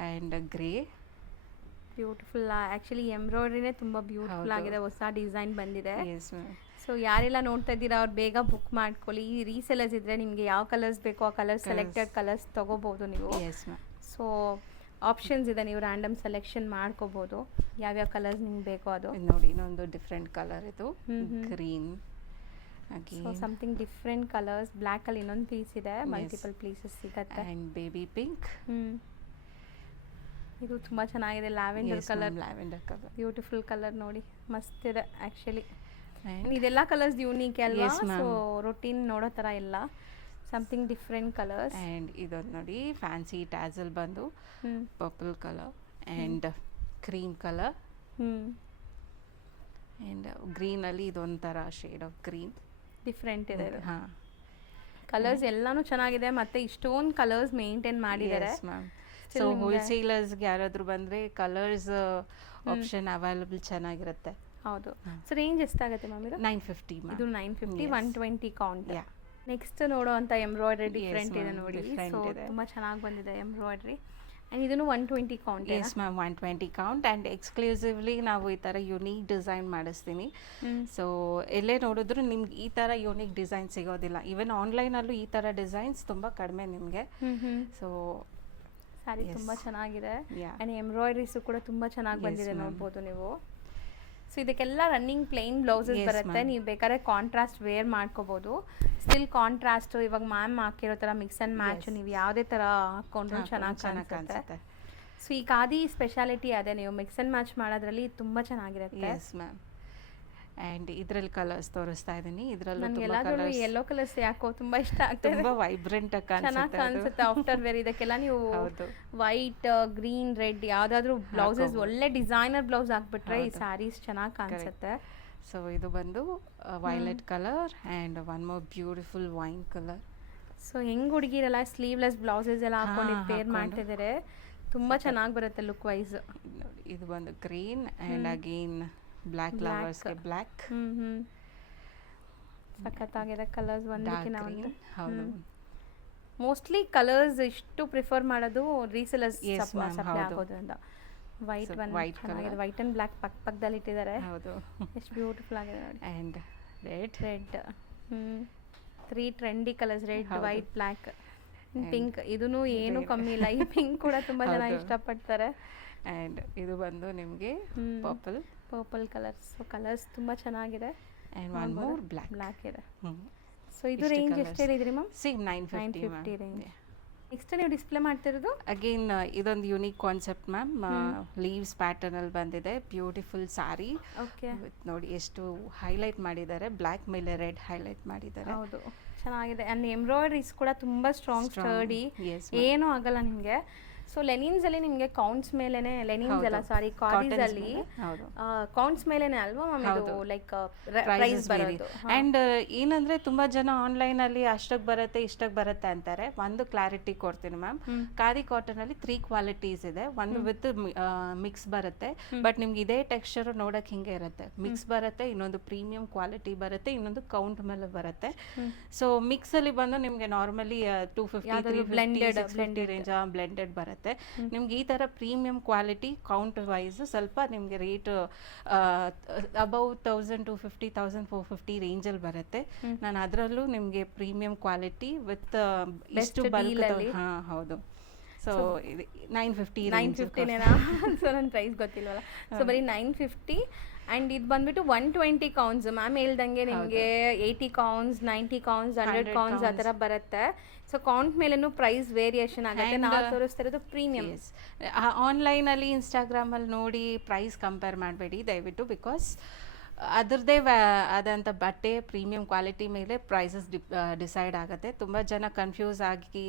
and grey, beautiful. Actually ಎಂಬ್ರಾಯ್ಡ್ರಿನೇ ತುಂಬ ಬ್ಯೂಟಿಫುಲ್ ಆಗಿದೆ, ಹೊಸ ಡಿಸೈನ್ ಬಂದಿದೆ. Yes ma'am. ಸೊ ಯಾರೆಲ್ಲ ನೋಡ್ತಾ ಇದ್ದೀರಾ ಅವ್ರು ಬೇಗ ಬುಕ್ ಮಾಡ್ಕೊಳ್ಳಿ. ಈ ರೀಸೆಲರ್ಸ್ ಇದ್ದರೆ ನಿಮಗೆ ಯಾವ ಕಲರ್ಸ್ ಬೇಕೋ ಆ ಕಲರ್ಸ್, ಸೆಲೆಕ್ಟೆಡ್ ಕಲರ್ಸ್ ತೊಗೋಬೋದು ನೀವು. Yes ma'am. ಸೊ ಆಪ್ಷನ್ಸ್ ಇದೆ, ನೀವು ರ್ಯಾಂಡಮ್ ಸೆಲೆಕ್ಷನ್ ಮಾಡ್ಕೋಬೋದು ಯಾವ್ಯಾವ ಕಲರ್ಸ್ ನಿಮ್ಗೆ ಬೇಕೋ ಅದು. ನೋಡಿ, ಇನ್ನೊಂದು ಡಿಫ್ರೆಂಟ್ ಕಲರ್ ಇದು, green. So something different colours. Black ಅಲ್ಲಿ ಇನ್ನೊಂದು ಪೀಸ್ ಇದೆ, ಮಲ್ಟಿಪಲ್ ಪೀಸಸ್ ಸಿಗುತ್ತೆ. And baby pink. ಇದು ತುಂಬ ಚೆನ್ನಾಗಿದೆ, ಲ್ಯಾವೆಂಡರ್ ಕಲರ್. ಬ್ಯೂಟಿಫುಲ್ ಕಲರ್ ನೋಡಿ, ಮಸ್ತ್ ಇದೆ ಆ್ಯಕ್ಚುಲಿ. ಇದೆಲ್ಲ ಕಲರ್ಸ್ ಯೂನಿಕ್ ಅಲ್ವಾ? ಸೊ ರೊಟೀನ್ ನೋಡೋ ಥರ ಇಲ್ಲ. Something different colours. ಆ್ಯಂಡ್ ಇದೊಂದು ನೋಡಿ ಫ್ಯಾನ್ಸಿ ಟ್ಯಾಸಲ್ ಬಂದು purple colour and cream colour and ಗ್ರೀನಲ್ಲಿ ಇದೊಂಥರ ಶೇಡ್ ಆಫ್ ಗ್ರೀನ್ ಡಿಫ್ರೆಂಟ್ ಇದೆ ಇದು. ಹಾಂ ಕಲರ್ಸ್ ಎಲ್ಲಾನು ಚೆನ್ನಾಗಿದೆ ಮತ್ತೆ ಇಷ್ಟೊಂದು ಕಲರ್ಸ್ ಮೇಂಟೈನ್ ಮಾಡಿದ್ದಾರೆ. ಮ್ಯಾಮ್. ಸೊ ಹೋಲ್ಸೇಲರ್ಸ್ಗೆ ಯಾರಾದರೂ ಬಂದರೆ ಕಲರ್ಸ್ ಆಪ್ಷನ್ ಅವೈಲಬಲ್ ಚೆನ್ನಾಗಿರುತ್ತೆ. ಹೌದು. ಸೊ ರೇಂಜ್ ಎಷ್ಟಾಗುತ್ತೆ ಮ್ಯಾಮ್ ಇದು? 950 ಮ್ಯಾಮ್. ಇದು 950 120 ಕೌಂಟ್. ಯಾ. ನೆಕ್ಸ್ಟ್ ನೋಡುವಂಥ ಎಂಬ್ರಾಯ್ಡ್ರಿ ಡಿಫ್ರೆಂಟ್ ಇದೆ ma'am, ನೋಡಿ. different ಸೊ ಇದೆ. ತುಂಬ ಚೆನ್ನಾಗಿ ಬಂದಿದೆ ಎಂಬ್ರಾಯ್ಡ್ರಿ. ಆ್ಯಂಡ್ ಇದನ್ನು 120 count. Yes ma'am 120 count and exclusively ನಾವು ಈ ಥರ ಯುನೀಕ್ ಡಿಸೈನ್ ಮಾಡಿಸ್ತೀನಿ. ಸೊ ಎಲ್ಲೇ ನೋಡಿದ್ರು ನಿಮ್ಗೆ ಈ ಥರ ಯುನೀಕ್ ಡಿಸೈನ್ ಸಿಗೋದಿಲ್ಲ. ಈವನ್ ಆನ್ಲೈನಲ್ಲೂ ಈ ಥರ ಡಿಸೈನ್ಸ್ ತುಂಬ ಕಡಿಮೆ ನಿಮಗೆ. ಸೊ ಸ್ಯಾರಿ ತುಂಬ ಚೆನ್ನಾಗಿದೆ. Yeah. ಆ್ಯಂಡ್ ಎಂಬ್ರಾಯ್ಡ್ರೀಸು ಕೂಡ ತುಂಬ ಚೆನ್ನಾಗಿ Yes, ಬಂದಿದೆ ma'am. ನೋಡ್ಬೋದು ನೀವು. ಸೊ ಇದಕ್ಕೆಲ್ಲ ರನ್ನಿಂಗ್ ಪ್ಲೇನ್ ಬ್ಲೌಸಸ್ Yes, ಬರುತ್ತೆ. ma'am. ನೀವು ಬೇಕಾದ್ರೆ ಕಾಂಟ್ರಾಸ್ಟ್ ವೇರ್ ಮಾಡ್ಕೋಬೋದು. ಸ್ಟಿಲ್ ಕಾಂಟ್ರಾಸ್ಟ್ ಇವಾಗ ಮ್ಯಾಮ್ ಹಾಕಿರೋ ಥರ ಮಿಕ್ಸ್ ಆ್ಯಂಡ್ ಮ್ಯಾಚ್ Yes. ನೀವು ಯಾವುದೇ ಥರ ಹಾಕ್ಕೊಂಡ್ರು ಚೆನ್ನಾಗಿ ಕಾಣಿಸುತ್ತೆ. ಸೊ ಈ ಖಾದಿ ಸ್ಪೆಷಾಲಿಟಿ ಅದೇ, ನೀವು ಮಿಕ್ಸ್ ಆ್ಯಂಡ್ ಮ್ಯಾಚ್ ಮಾಡೋದ್ರಲ್ಲಿ ತುಂಬ ಚೆನ್ನಾಗಿರುತ್ತೆ. S ma'am. ಆ್ಯಂಡ್ ಇದರಲ್ಲಿ ಕಲರ್ಸ್ ತೋರಿಸ್ತಾ ಇದ್ದೀನಿ. ಇದರಲ್ಲೂ ನನಗೆ ತುಂಬ ಎಲ್ಲಾದ್ರೂ ಕಲರ್ಸ್ ಯೆಲ್ಲೋ ಕಲರ್ಸ್ ಯಾಕೋ ತುಂಬ ಇಷ್ಟ ಆಗ್ತದೆ. ತುಂಬ ವೈಬ್ರೆಂಟ್ ಆಗಿ ಚೆನ್ನಾಗಿ ಕಾಣಿಸುತ್ತೆ ಆಫ್ಟರ್ ವೇರ್. ಇದಕ್ಕೆಲ್ಲ ನೀವು ಹೌದು. ವೈಟ್ ಗ್ರೀನ್ ರೆಡ್ ಯಾವ್ದಾದ್ರು ಬ್ಲೌಸಸ್ ಒಳ್ಳೆ ಡಿಸೈನರ್ ಬ್ಲೌಸ್ ಹಾಕ್ಬಿಟ್ರೆ ಈ ಸ್ಯಾರೀಸ್ ಚೆನ್ನಾಗಿ ಕಾಣಿಸುತ್ತೆ. ಸೊ ಇದು ಬಂದು violet colour and one more beautiful wine colour. So ಹೆಂಗ್ ಹುಡುಗಿರೆಲ್ಲ ಸ್ಲೀವ್ಲೆಸ್ ಬ್ಲೌಸಸ್ ಎಲ್ಲ ಹಾಕೊಂಡು ಪೇರ್ ಮಾಡ್ತಿದ್ದಾರೆ. ತುಂಬ ಚೆನ್ನಾಗಿ ಬರುತ್ತೆ ಲುಕ್ ವೈಸ್. ನೋಡಿ ಇದು ಬಂದು ಗ್ರೀನ್ ಆ್ಯಂಡ್ ಅಗೇನ್ ಬ್ಲ್ಯಾಕ್ ಲವರ್ಸ್ಗೆ ಬ್ಲ್ಯಾಕ್. ಸಖತ್ತಾಗಿದೆ ಕಲರ್ಸ್ ಒಂದಕ್ಕಿಂತ ಒಂದು. ಹೌದು. ಮೋಸ್ಟ್ಲಿ ಕಲರ್ಸ್ ಇಷ್ಟು ಪ್ರಿಫರ್ ಮಾಡೋದು ರೀಸೆಲರ್ಸ್ Yes, ma'am, ಸಪ್ಲೈ ಹೌದು. ಆಗೋದ್ರಿಂದ. ವೈಟ್ So, ಒನ್ white ಚೆನ್ನಾಗಿದೆ. colour. ವೈಟ್ ಅಂಡ್ ಬ್ಲ್ಯಾಕ್ ಪಕ್ಕದಲ್ಲಿ ಇಟ್ಟಿದ್ದಾರೆ. ಹೌದು. ಎಷ್ಟು ಬ್ಯೂಟಿಫುಲ್ ಆಗಿದೆ ನೋಡಿ. And red. Red 3 trendy colours, red ಹೌದು. White black And pink. ಇದೂ ಏನು red. ಕಮ್ಮಿ ಇಲ್ಲ. ಈ ಪಿಂಕ್ ಕೂಡ ತುಂಬ ಜನ ಹೌದು. ಇಷ್ಟಪಡ್ತಾರೆ. ಆ್ಯಂಡ್ ಇದು ಬಂದು ನಿಮಗೆ purple purple colours. So colours ತುಂಬ ಚೆನ್ನಾಗಿದೆ. And one more black. Black ಇದೆ. ಹ್ಞೂ. ಸೊ ಇದು ಇಷ್ಟು ರೇಂಜ್ colours. ಎಷ್ಟು ಹೇಳಿದ್ರಿ ಮ್ಯಾಮ್? Same 950 950 range. ನೆಕ್ಸ್ಟ್ ನೀವು ಡಿಸ್ಪ್ಲೇ ಮಾಡ್ತಿರೋದು ಅಗೇನ್ ಇದೊಂದು ಯುನೀಕ್ ಕಾನ್ಸೆಪ್ಟ್ ಮ್ಯಾಮ್. ಲೀವ್ಸ್ ಪ್ಯಾಟರ್ನಲ್ಲಿ ಬಂದಿದೆ. ಬ್ಯೂಟಿಫುಲ್ ಸಾರಿ. ಓಕೆ. ನೋಡಿ ಎಷ್ಟು ಹೈಲೈಟ್ ಮಾಡಿದ್ದಾರೆ. ಬ್ಲ್ಯಾಕ್ ಮೇಲೆ ರೆಡ್ ಹೈಲೈಟ್ ಮಾಡಿದ್ದಾರೆ. ಹೌದು ಚೆನ್ನಾಗಿದೆ. ಆ್ಯಂಡ್ ಎಂಬ್ರಾಯ್ಡ್ರೀಸ್ ಕೂಡ ತುಂಬ ಸ್ಟ್ರಾಂಗ್ ಸ್ಟರ್ಡಿ, Yes, ಏನೂ ಆಗಲ್ಲ ನಿಮಗೆ. ಸೊ ಲೆನಿನ್ಸ್ ಅಲ್ಲಿ ನಿಮಗೆ ಕೌಂಟ್ಸ್ ಮೇಲೆನೆ, ಲೆನಿನ್ಸ್ ಹೌದು. ಅಲ್ಲ ಸಾರಿ ಕಾಟೀಸ್ ಅಲ್ಲಿ ಹೌದು. ಕೌಂಟ್ಸ್ ಮೇಲೆನೆ ಅಲ್ವಾ ಮ್ಯಾಮ್ ಇದು ಹೌದು. ಲೈಕ್ ಪ್ರೈಸ್ ಬರೋದು? ಆ್ಯಂಡ್ ಏನಂದ್ರೆ ತುಂಬಾ ಜನ ಆನ್ಲೈನ್ ಅಲ್ಲಿ ಅಷ್ಟಕ್ಕೆ ಬರುತ್ತೆ ಇಷ್ಟಕ್ಕೆ ಬರುತ್ತೆ ಅಂತಾರೆ. ಒಂದು ಕ್ಲಾರಿಟಿ ಕೊಡ್ತೀನಿ ಮ್ಯಾಮ್. ಖಾದಿ ಕಾಟನ್ ಅಲ್ಲಿ 3 ಕ್ವಾಲಿಟೀಸ್ ಇದೆ. ಒಂದು ವಿತ್ ಮಿಕ್ಸ್ ಬರುತ್ತೆ, ಬಟ್ ನಿಮ್ಗೆ ಇದೇ ಟೆಕ್ಸ್ಚರ್ ನೋಡಕ್ ಹಿಂಗೆ ಇರುತ್ತೆ. ಮಿಕ್ಸ್ ಬರುತ್ತೆ, ಇನ್ನೊಂದು ಪ್ರೀಮಿಯಂ ಕ್ವಾಲಿಟಿ ಬರುತ್ತೆ, ಇನ್ನೊಂದು ಕೌಂಟ್ ಮೇಲೆ ಬರುತ್ತೆ. ಸೊ ಮಿಕ್ಸ್ ಅಲ್ಲಿ ಬಂದು ನಿಮ್ಗೆ ನಾರ್ಮಲಿ 250 350 ರೇಂಜ್ ಬ್ಲೆಂಡೆಡ್ ಬರುತ್ತೆ. ನಿಮ್ಗೆ ಈ ತರ ಪ್ರೀಮಿಯಂ ಕ್ವಾಲಿಟಿ ಕೌಂಟ್ ವೈಸ್ ಸ್ವಲ್ಪ ನಿಮ್ಗೆ ರೇಟ್ ಅಬೌವ್ 1250 1450 ರೇಂಜಲ್ಲಿ ಬರುತ್ತೆ. ನಾನು ಅದರಲ್ಲೂ ನಿಮ್ಗೆ ಪ್ರೀಮಿಯಂ ಕ್ವಾಲಿಟಿ ವಿತ್ ಇಷ್ಟು ಬಲ್ಕ್. ಹಾ ಹೌದು. ಸೊ 950 950ನೇನಾ? ಸೊ ನನ್ನ ಪ್ರೈಸ್ ಗೊತ್ತಿಲ್ವಲ್ಲ. ಸೊ ಬರೀ 950. ಆ್ಯಂಡ್ ಇದು ಬಂದ್ಬಿಟ್ಟು 120 ಕೌನ್ಸ್. ಮ್ಯಾಮ್ ಹೇಳ್ದಂಗೆ ನಿಮಗೆ 80 ಕೌನ್ಸ್, 90 ಕೌನ್ಸ್, 100 ಕೌನ್ಸ್ ಆ ಥರ ಬರುತ್ತೆ. ಸೊ ಕೌಂಟ್ ಮೇಲೂ ಪ್ರೈಸ್ ವೇರಿಯೇಷನ್ ಆಗುತ್ತೆ. ನಾವು ತೋರಿಸ್ತಿರೋದು ಪ್ರೀಮಿಯಂ. ಆನ್ಲೈನಲ್ಲಿ ಇನ್ಸ್ಟಾಗ್ರಾಮಲ್ಲಿ ನೋಡಿ ಪ್ರೈಸ್ ಕಂಪೇರ್ ಮಾಡಬೇಡಿ ದಯವಿಟ್ಟು. ಬಿಕಾಸ್ ಅದರದ್ದೇ ಆದಂಥ ಬಟ್ಟೆ ಪ್ರೀಮಿಯಂ ಕ್ವಾಲಿಟಿ ಮೇಲೆ ಪ್ರೈಸಸ್ ಡಿಸೈಡ್ ಆಗುತ್ತೆ. ತುಂಬ ಜನ ಕನ್ಫ್ಯೂಸ್ ಆಗಿ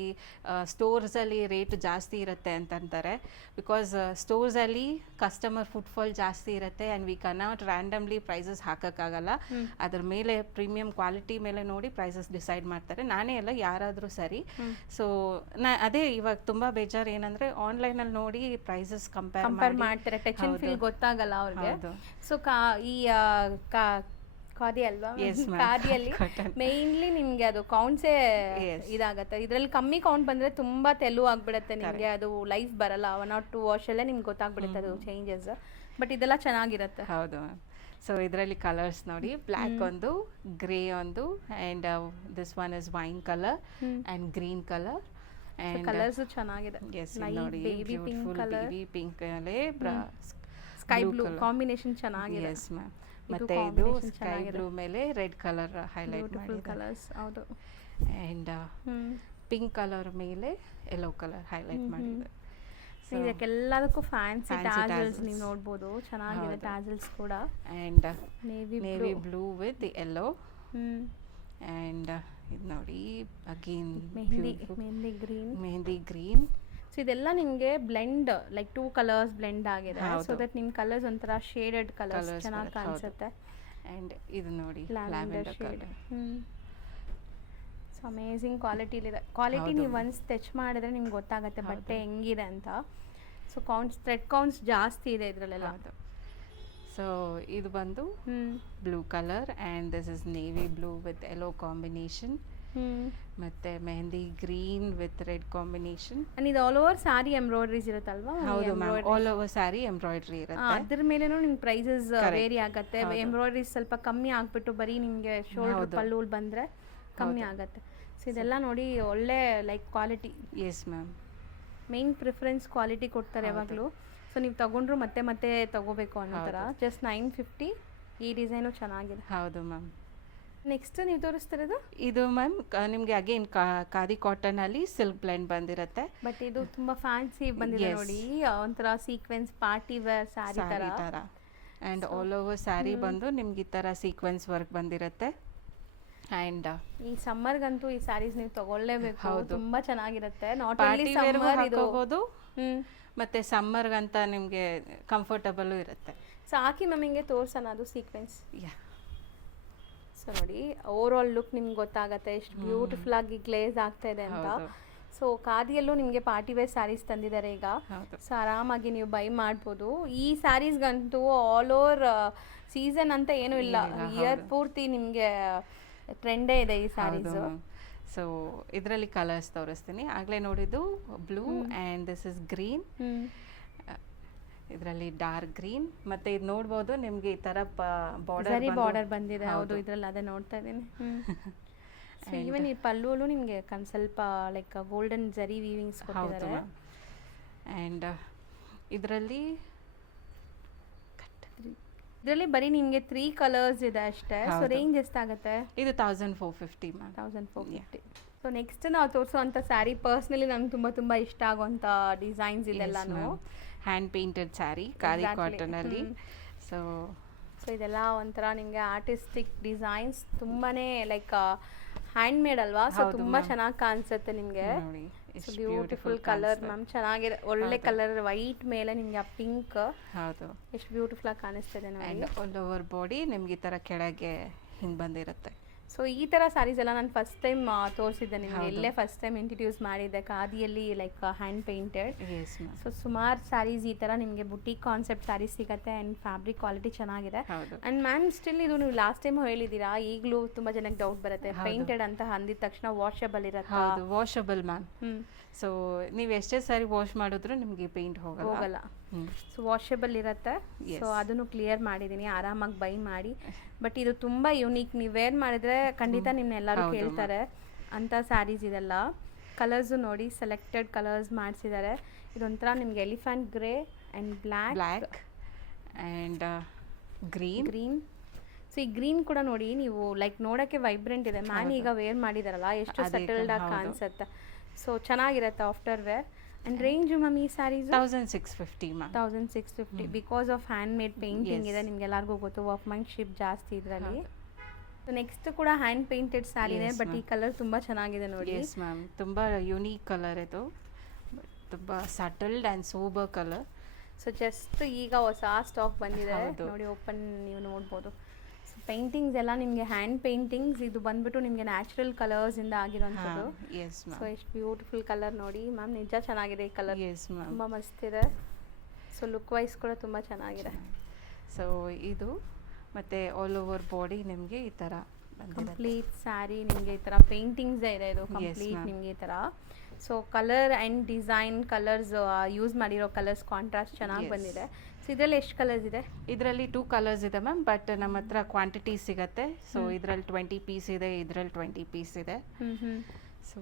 ಸ್ಟೋರ್ಸಲ್ಲಿ ರೇಟ್ ಜಾಸ್ತಿ ಇರುತ್ತೆ ಅಂತಂತಾರೆ. ಬಿಕಾಸ್ ಸ್ಟೋರ್ಸಲ್ಲಿ ಕಸ್ಟಮರ್ ಫುಟ್ಫಾಲ್ ಜಾಸ್ತಿ ಇರುತ್ತೆ and we cannot randomly prices ಹಾಕೋಕ್ಕಾಗಲ್ಲ. ಅದ್ರ ಮೇಲೆ ಪ್ರೀಮಿಯಂ ಕ್ವಾಲಿಟಿ ಮೇಲೆ ನೋಡಿ ಪ್ರೈಸಸ್ ಡಿಸೈಡ್ ಮಾಡ್ತಾರೆ. ನಾನೇ ಅಲ್ಲ, ಯಾರಾದರೂ ಸರಿ. ಸೊ ಅದೇ ಇವಾಗ ತುಂಬ ಬೇಜಾರು ಏನಂದರೆ ಆನ್ಲೈನಲ್ಲಿ ನೋಡಿ ಪ್ರೈಸಸ್ ಕಂಪೇರ್ ಮಾಡ್ತಾರೆ. ಟಚ್ ಅಂಡ್ ಫೀಲ್ ಗೊತ್ತಾಗಲ್ಲ ಅವ್ರಿಗೆ. ಸೊ ಈ ಖಾದಿ ಅಲ್ವಾ, ಖಾದಿಯಲ್ಲಿ ಮೇನ್ಲಿ ನಿಮ್ಗೆ ಅದು ಕೌಂಟ್ಸೇ ಇದಾಗತ್ತೆ. ಇದ್ರಲ್ಲಿ ಕಮ್ಮಿ ಕೌಂಟ್ ಬಂದ್ರೆ ತುಂಬಾ ತೆಲು ಆಗ್ಬಿಡತ್ತೆ ನಿಮ್ಗೆ. ಅದು ಲೈಫ್ ಬರಲ್ಲ. 1 or 2 ವಾಶ್ ಅಲ್ಲೇ ನಿಮ್ಗೆ ಗೊತ್ತಾಗ್ಬಿಡುತ್ತೆ ಅದು ಚೇಂಜಸ್. ಬಟ್ ಇದೆಲ್ಲ ಚೆನ್ನಾಗಿರುತ್ತೆ. ಹೌದು. ಸೊ ಇದರಲ್ಲಿ ಕಲರ್ಸ್ ನೋಡಿ, ಬ್ಲ್ಯಾಕ್ ಒಂದು, ಗ್ರೇ ಒಂದು, and this one is wine colour and green colour. Colours ಚೆನ್ನಾಗಿದೆ. ನೋಡಿ baby pink colour, baby pink ಅಲ್ಲಿ ಸ್ಕೈ ಬ್ಲೂ ಕಾಂಬಿನೇಷನ್ ಚೆನ್ನಾಗಿದೆ. Yes ma'am. ಮತ್ತೆ ಇದು ಸ್ಕೈ ಬ್ಲೂ ಮೇಲೆ ರೆಡ್ ಕಲರ್ ಹೈಲೈಟ್ ಮಾಡಿದ್ದಾರೆ. ಕಲರ್ಸ್ ಹೌದು. ಆ್ಯಂಡ್ ಪಿಂಕ್ ಕಲರ್ ಮೇಲೆ ಯೆಲ್ಲೋ ಕಲರ್ ಹೈಲೈಟ್ ಮಾಡಿದ್ದಾರೆ. ಇದಕ್ಕೆಲ್ಲದಕ್ಕೂ ಫ್ಯಾನ್ಸಿ ಟ್ಯಾಸಲ್ಸ್ ನೀವು ನೋಡ್ಬೋದು. ಚೆನ್ನಾಗಿದೆ ಟ್ಯಾಸಲ್ಸ್ ಕೂಡ. And navy blue with yellow. And ಇದು ನೋಡಿ again mehndi green. Mehndi green. So ಇದೆಲ್ಲ ನಿಮಗೆ ಬ್ಲೆಂಡ್ ಲೈಕ್ 2 ಕಲರ್ಸ್ ಬ್ಲೆಂಡ್ ಆಗಿದೆ. ಸೊ ದಟ್ ನಿಮ್ಮ ಕಲರ್ಸ್ ಒಂಥರ ಶೇಡೆಡ್ ಕಲರ್ಸ್ ಚೆನ್ನಾಗಿ ಕಾಣಿಸುತ್ತೆ. ಆ್ಯಂಡ್ ಇದು ನೋಡಿ ಲ್ಯಾವೆಂಡರ್ ಶೇಡ್. ಸೊ ಅಮೇಝಿಂಗ್ ಕ್ವಾಲಿಟಿಲಿದೆ. ಕ್ವಾಲಿಟಿ ನೀವು ಒನ್ಸ್ ಟಚ್ ಮಾಡಿದ್ರೆ ನಿಮ್ಗೆ ಗೊತ್ತಾಗುತ್ತೆ ಬಟ್ಟೆ ಹೆಂಗಿದೆ ಅಂತ. ಸೊ ಥ್ರೆಡ್ ಕೌಂಟ್ಸ್ ಜಾಸ್ತಿ ಇದೆ ಇದರಲ್ಲೆಲ್ಲ. ಸೊ ಇದು ಬಂದು blue colour and this is navy blue with yellow combination. ಮತ್ತೆ mehndi green with red combination. And ಇದು ಆಲ್ ಓವರ್ ಸಾರಿ ಎಂಬ್ರಾಯ್ಡ್ರೀಸ್ ಇರುತ್ತಲ್ವಾ? ಹೌದು ma'am, all over sari embroidery ಇರುತ್ತೆ. ಅದ್ರ ಮೇಲೇನೂ ನಿಮ್ಗೆ ಪ್ರೈಸಸ್ ವೇರಿ ಆಗುತ್ತೆ. ಎಂಬ್ರಾಯ್ಡ್ರೀಸ್ ಸ್ವಲ್ಪ ಕಮ್ಮಿ ಆಗ್ಬಿಟ್ಟು ಬರೀ ನಿಮಗೆ ಶೋಲ್ಡರ್ ಪಲ್ಲು ಬಂದರೆ ಕಮ್ಮಿ ಆಗುತ್ತೆ. ಸೊ ಇದೆಲ್ಲ ನೋಡಿ ಒಳ್ಳೆ like quality. Yes ma'am, main preference quality ಕೊಡ್ತಾರೆ ಯಾವಾಗಲೂ. ಸೊ ನೀವು ತಗೊಂಡ್ರು ಮತ್ತೆ ಮತ್ತೆ ತಗೋಬೇಕು ಅನ್ನೋ ಥರ. ಜಸ್ಟ್ 950. ಈ ಡಿಸೈನು ಚೆನ್ನಾಗಿದೆ. ಹೌದು ಮ್ಯಾಮ್. ನೆಕ್ಸ್ಟ್ ನೀವು ತೋರಿಸ್ತಿರೋದು ಇದು ಮ್ಯಾಮ್ ನಿಮಗೆ ಅಗೇನ್ ಖಾದಿ ಕಾಟನ್ ಅಲ್ಲಿ ಸಿಲ್ಕ್ ಬ್ಲೆಂಡ್ ಬಂದಿರುತ್ತೆ. ಬಟ್ ಇದು ತುಂಬಾ ಫ್ಯಾನ್ಸಿ ಬಂದಿದೆ ನೋಡಿ. ಒಂಥರ ಸೀಕ್ವೆನ್ಸ್ ಪಾರ್ಟಿ ವೇರ್ ಸ್ಯಾರಿ ತರ. ಆ್ಯಂಡ್ ಆಲ್ ಓವರ್ ಸ್ಯಾರಿ ಬಂದು ನಿಮ್ಗೆ ಈ ಥರ ಸೀಕ್ವೆನ್ಸ್ ವರ್ಕ್ ಬಂದಿರುತ್ತೆ. ಆ್ಯಂಡ್ ಈ ಸಮ್ಮರ್ಗಂತೂ ಈ ಸ್ಯಾರೀಸ್ ನೀವು ತಗೊಳ್ಳೇಬೇಕು. ತುಂಬಾ ಚೆನ್ನಾಗಿರುತ್ತೆ. ನಾಟ್ ಓನ್ಲಿ ಪಾರ್ಟಿ ವೇರ್ ಹಾಕೋಬಹುದು, ಮತ್ತೆ ಸಮ್ಮರ್ಗಂತ ನಿಮಗೆ ಕಂಫರ್ಟಬಲ್ ಇರುತ್ತೆ. ಸೊ ಹಾಕಿ ಮಮ್ಮಿಗೆ ತೋರ್ಸೋಣ ಅದು ಸೀಕ್ವೆನ್ಸ್. ಯಾ, ಸೊ ನೋಡಿ ಓವರ್ ಆಲ್ ಲುಕ್ ನಿಮ್ಗೆ ಗೊತ್ತಾಗುತ್ತೆ ಎಷ್ಟು ಬ್ಯೂಟಿಫುಲ್ ಆಗಿ ಗ್ಲೇಸ್ ಆಗ್ತಾ ಇದೆ ಅಂತ. ಸೊ ಖಾದಿಯಲ್ಲೂ ನಿಮಗೆ ಪಾರ್ಟಿ ವೇರ್ ಸ್ಯಾರೀಸ್ ತಂದಿದ್ದಾರೆ ಈಗ. ಸೊ ಆರಾಮಾಗಿ ನೀವು ಬೈ ಮಾಡ್ಬೋದು. ಈ ಸ್ಯಾರೀಸ್ಗಂತೂ ಆಲ್ ಓವರ್ ಸೀಸನ್ ಅಂತ ಏನೂ ಇಲ್ಲ, ಇಯರ್ ಪೂರ್ತಿ ನಿಮಗೆ ಟ್ರೆಂಡೇ ಇದೆ ಈ ಸ್ಯಾರೀಸು. ಸೊ ಇದರಲ್ಲಿ ಕಲರ್ಸ್ ತೋರಿಸ್ತೀನಿ. ಆಗಲೇ ನೋಡಿದ್ದು blue and this is green. ಇದರಲ್ಲಿ ಡಾರ್ಕ್ ಗ್ರೀನ್. ಮತ್ತೆ ಇದು ನೋಡ್ಬೋದು ನಿಮ್ಗೆ ಈ ತರ ಬಾರ್ಡರ್ ಬಂದಿದೆ. ಹೌದು, ಇದರಲ್ಲಿ ಅದೇ ನೋಡ್ತಾ ಇದ್ದೀನಿ. ಸೊ ಈವನ್ ಈ ಪಲ್ಲುಲು ನಿಮಗೆ ಸ್ವಲ್ಪ ಲೈಕ್ ಗೋಲ್ಡನ್ ಜರಿ ವೀವಿಂಗ್ಸ್ ಕೊಟ್ಟಿದ್ದಾರೆ. ಆ್ಯಂಡ್ ಇದರಲ್ಲಿ ಬರೀ ನಿಮಗೆ 3 ಕಲರ್ಸ್ ಇದೆ ಅಷ್ಟೇ. ಸೊ ರೇಂಜ್ ಎಷ್ಟಾಗುತ್ತೆ? ಇದು 1450 ಮ್ಯಾಮ್. 1450. ಸೊ ನೆಕ್ಸ್ಟ್ ನಾವು ತೋರಿಸುವಂಥ ಸ್ಯಾರಿ ಪರ್ಸ್ನಲಿ ನಮ್ಗೆ ತುಂಬ ಇಷ್ಟ ಆಗುವಂಥ ಡಿಸೈನ್ಸ್ ಇದೆಲ್ಲಾನು. Hand painted sari khadi cotton ಅಲ್ಲಿ. ಸೊ ಇದೆಲ್ಲ ಒಂಥರ ನಿಮಗೆ ಆರ್ಟಿಸ್ಟಿಕ್ ಡಿಸೈನ್ಸ್, ತುಂಬಾನೇ ಲೈಕ್ ಹ್ಯಾಂಡ್ ಮೇಡ್ ಅಲ್ವಾ? ಸೊ ತುಂಬಾ ಚೆನ್ನಾಗಿ ಕಾಣಿಸುತ್ತೆ ನಿಮಗೆ. ಬ್ಯೂಟಿಫುಲ್ ಕಲರ್ ಮ್ಯಾಮ್, ಚೆನ್ನಾಗಿದೆ. ಒಳ್ಳೆ ಕಲರ್ ವೈಟ್ ಮೇಲೆ ನಿಮಗೆ ಆ ಪಿಂಕ್. ಹೌದು, ಎಷ್ಟು ಬ್ಯೂಟಿಫುಲ್ ಆಗಿ ಕಾಣಿಸ್ತಿದೆ ನೋಡಿ. ಆಲ್ ಓವರ್ ಬಾಡಿ ನಿಮ್ಗೆ ಈ ತರ ಕೆಳಗೆ ಹಿಂಗೆ ಬಂದಿರುತ್ತೆ. ಸೊ ಈ ಥರ ಸ್ಯಾರೀಸ್ ಎಲ್ಲ ನಾನು ಫಸ್ಟ್ ಟೈಮ್ ತೋರಿಸಿದ್ದೆ ನಿಮಗೆ. ಇಲ್ಲೇ ಫಸ್ಟ್ ಟೈಮ್ ಇಂಟ್ರಡ್ಯೂಸ್ ಮಾಡಿದ್ದೆ ಖಾದಿಯಲ್ಲಿ ಲೈಕ್ ಹ್ಯಾಂಡ್ ಪೇಂಟೆಡ್. ಸೊ ಸುಮಾರು ಸ್ಯಾರೀಸ್ ಈ ಥರ ನಿಮಗೆ ಬುಟೀಕ್ ಕಾನ್ಸೆಪ್ಟ್ ಸ್ಯಾರೀಸ್ ಸಿಗುತ್ತೆ. ಆ್ಯಂಡ್ ಫ್ಯಾಬ್ರಿಕ್ ಕ್ವಾಲಿಟಿ ಚೆನ್ನಾಗಿದೆ. ಆ್ಯಂಡ್ ಮ್ಯಾಮ್ ಸ್ಟಿಲ್ ಇದು ನೀವು ಲಾಸ್ಟ್ ಟೈಮ್ ಹೇಳಿದ್ದೀರಾ, ಈಗಲೂ ತುಂಬ ಜನಕ್ಕೆ ಡೌಟ್ ಬರುತ್ತೆ. ಪೇಂಟೆಡ್ ಅಂತ ಅಂದಿದ ತಕ್ಷಣ ವಾಷಬಲ್ ಇರುತ್ತೆ. ಹೌದು, ವಾಷಬಲ್ ಮ್ಯಾಮ್. ಸೊ ನೀವು ಎಷ್ಟೇ ಸಾರಿ ವಾಶ್ ಮಾಡಿದ್ರು ನಿಮಗೆ ಪೇಂಟ್ ಹೋಗಲ್ಲ. ಸೊ ವಾಷಬಲ್ ಇರುತ್ತೆ. ಸೊ ಅದನ್ನು ಕ್ಲಿಯರ್ ಮಾಡಿದ್ದೀನಿ, ಆರಾಮಾಗಿ ಬೈ ಮಾಡಿ. ಬಟ್ ಇದು ತುಂಬ ಯುನೀಕ್. ನೀವು ವೇರ್ ಮಾಡಿದ್ರೆ ಖಂಡಿತ ನಿಮ್ಮನ್ನ ಎಲ್ಲರೂ ಕೇಳ್ತಾರೆ ಅಂಥ ಸ್ಯಾರೀಸ್ ಇದೆಲ್ಲ. ಕಲರ್ಸು ನೋಡಿ, ಸೆಲೆಕ್ಟೆಡ್ ಕಲರ್ಸ್ ಮಾಡಿಸಿದ್ದಾರೆ. ಇದೊಂಥರ ನಿಮಗೆ elephant grey and black and green. So ಈ ಗ್ರೀನ್ ಕೂಡ ನೋಡಿ ನೀವು ಲೈಕ್ ನೋಡೋಕ್ಕೆ ವೈಬ್ರೆಂಟ್ ಇದೆ. ಮ್ಯಾನ್ ಈಗ ವೇರ್ ಮಾಡಿದಾರಲ್ಲ, ಎಷ್ಟು ಸೆಟಲ್ಡ್ ಆಗಿ ಕಾಣಿಸುತ್ತೆ. ಸೊ ಚೆನ್ನಾಗಿರುತ್ತೆ after wear. And range ma'am ಈ saris 1650 ma'am. 1650 because of hand made painting ಇದೆ. ನಿಮ್ಗೆಲ್ಲರಿಗೂ ಗೊತ್ತು, ವರ್ಕ್ಮನ್ಶಿಪ್ ಜಾಸ್ತಿ ಇದರಲ್ಲಿ. ನೆಕ್ಸ್ಟ್ ಕೂಡ ಹ್ಯಾಂಡ್ ಪೇಂಟೆಡ್ ಸ್ಯಾರಿನೇ, ಬಟ್ ಈ ಕಲರ್ ತುಂಬ ಚೆನ್ನಾಗಿದೆ ನೋಡಿ. ಎಸ್ ಮ್ಯಾಮ್, ತುಂಬ ಯುನೀಕ್ ಕಲರ್ ಇದು. ತುಂಬ subtle and sober colour. So just ಈಗ ಹೊಸ ಸ್ಟಾಕ್ ಬಂದಿದೆ ನೋಡಿ, ಓಪನ್ ನೀವು ನೋಡ್ಬೋದು. ಸೊ ಪೇಂಟಿಂಗ್ಸ್ ಎಲ್ಲ ನಿಮಗೆ ಹ್ಯಾಂಡ್ ಪೇಂಟಿಂಗ್ಸ್. ಇದು ಬಂದ್ಬಿಟ್ಟು ನಿಮಗೆ ನ್ಯಾಚುರಲ್ ಕಲರ್ಸ್ ಇಂದ ಆಗಿರೋಂಥದ್ದು. ಸೊ ಎಷ್ಟು ಬ್ಯೂಟಿಫುಲ್ ಕಲರ್ ನೋಡಿ ಮ್ಯಾಮ್, ನಿಜ ಚೆನ್ನಾಗಿದೆ ಈ ಕಲರ್. ತುಂಬ ಮಸ್ತ್ ಇದೆ. ಸೊ ಲುಕ್ ವೈಸ್ ಕೂಡ ತುಂಬ ಚೆನ್ನಾಗಿದೆ. ಸೊ ಇದು ಮತ್ತೆ ಆಲ್ ಓವರ್ ಬಾಡಿ ನಿಮಗೆ ಈ ಥರ ಕಂಪ್ಲೀಟ್ ಸ್ಯಾರಿ ನಿಮಗೆ ಈ ಥರ ಪೇಂಟಿಂಗ್ಸ್ ಇದೆ. ಇದು ಕಂಪ್ಲೀಟ್ ನಿಮಗೆ ಈ ಥರ. So colour and design, colours use ಮಾಡಿರೋ ಕಲರ್ಸ್ ಕಾಂಟ್ರಾಸ್ಟ್ ಚೆನ್ನಾಗಿ ಬಂದಿದೆ. ಸೊ ಇದರಲ್ಲಿ ಎಷ್ಟು ಕಲರ್ಸ್ ಇದೆ? ಇದರಲ್ಲಿ 2 ಕಲರ್ಸ್ ಇದೆ ಮ್ಯಾಮ್, ಬಟ್ ನಮ್ಮ ಹತ್ರ ಕ್ವಾಂಟಿಟಿ ಸಿಗುತ್ತೆ. ಸೊ ಇದರಲ್ಲಿ 20 ಪೀಸ್ ಇದೆ, ಇದರಲ್ಲಿ 20 ಪೀಸ್ ಇದೆ. So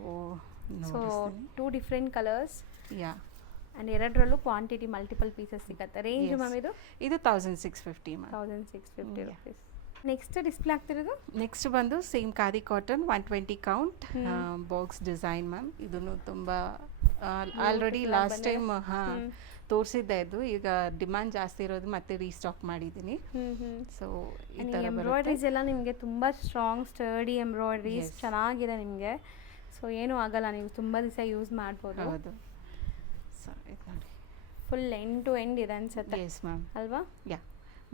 2 different colours. Yeah, and ಎರಡರಲ್ಲೂ ಕ್ವಾಂಟಿಟಿ ಮಲ್ಟಿಪಲ್ ಪೀಸಸ್ ಸಿಗುತ್ತೆ. ರೇಂಜ್ ಮ್ಯಾಮ್ ಇದು 1650 ಮ್ಯಾಮ್. 1650 ರುಪೀಸ್. ನೆಕ್ಸ್ಟ್ ಡಿಸ್ಪ್ಲೇ ಆಗ್ತಿರೋದು ನೆಕ್ಸ್ಟ್ ಬಂದು same khadi cotton 120 count box design ma'am. ಇದನ್ನು ತುಂಬ ಆಲ್ರೆಡಿ ಲಾಸ್ಟ್ ಟೈಮ್ ತೋರಿಸಿದ್ದೆ ಇದು, ಈಗ ಡಿಮ್ಯಾಂಡ್ ಜಾಸ್ತಿ ಇರೋದು ಮತ್ತೆ ರೀಸ್ಟಾಕ್ ಮಾಡಿದ್ದೀನಿ. ಸೊ ಈ ಥರ ಎಂಬ್ರಾಯ್ಡ್ರೀಸ್ ಎಲ್ಲ ನಿಮಗೆ ತುಂಬ ಸ್ಟ್ರಾಂಗ್ ಸ್ಟರ್ಡಿ ಎಂಬ್ರಾಯ್ಡ್ರೀಸ್ ಚೆನ್ನಾಗಿದೆ ನಿಮಗೆ. ಸೊ ಏನೂ ಆಗಲ್ಲ, ನೀವು ತುಂಬ ದಿವಸ ಯೂಸ್ ಮಾಡ್ಬೋದು. ಹೌದು. ಸೊ ಇದು ನೋಡಿ ಫುಲ್ ಎಂಡ್ ಟು ಎಂಡ್ ಇದೆ ಅನ್ಸುತ್ತೆ. Yes ma'am. ಅಲ್ವಾ? ಯಾ.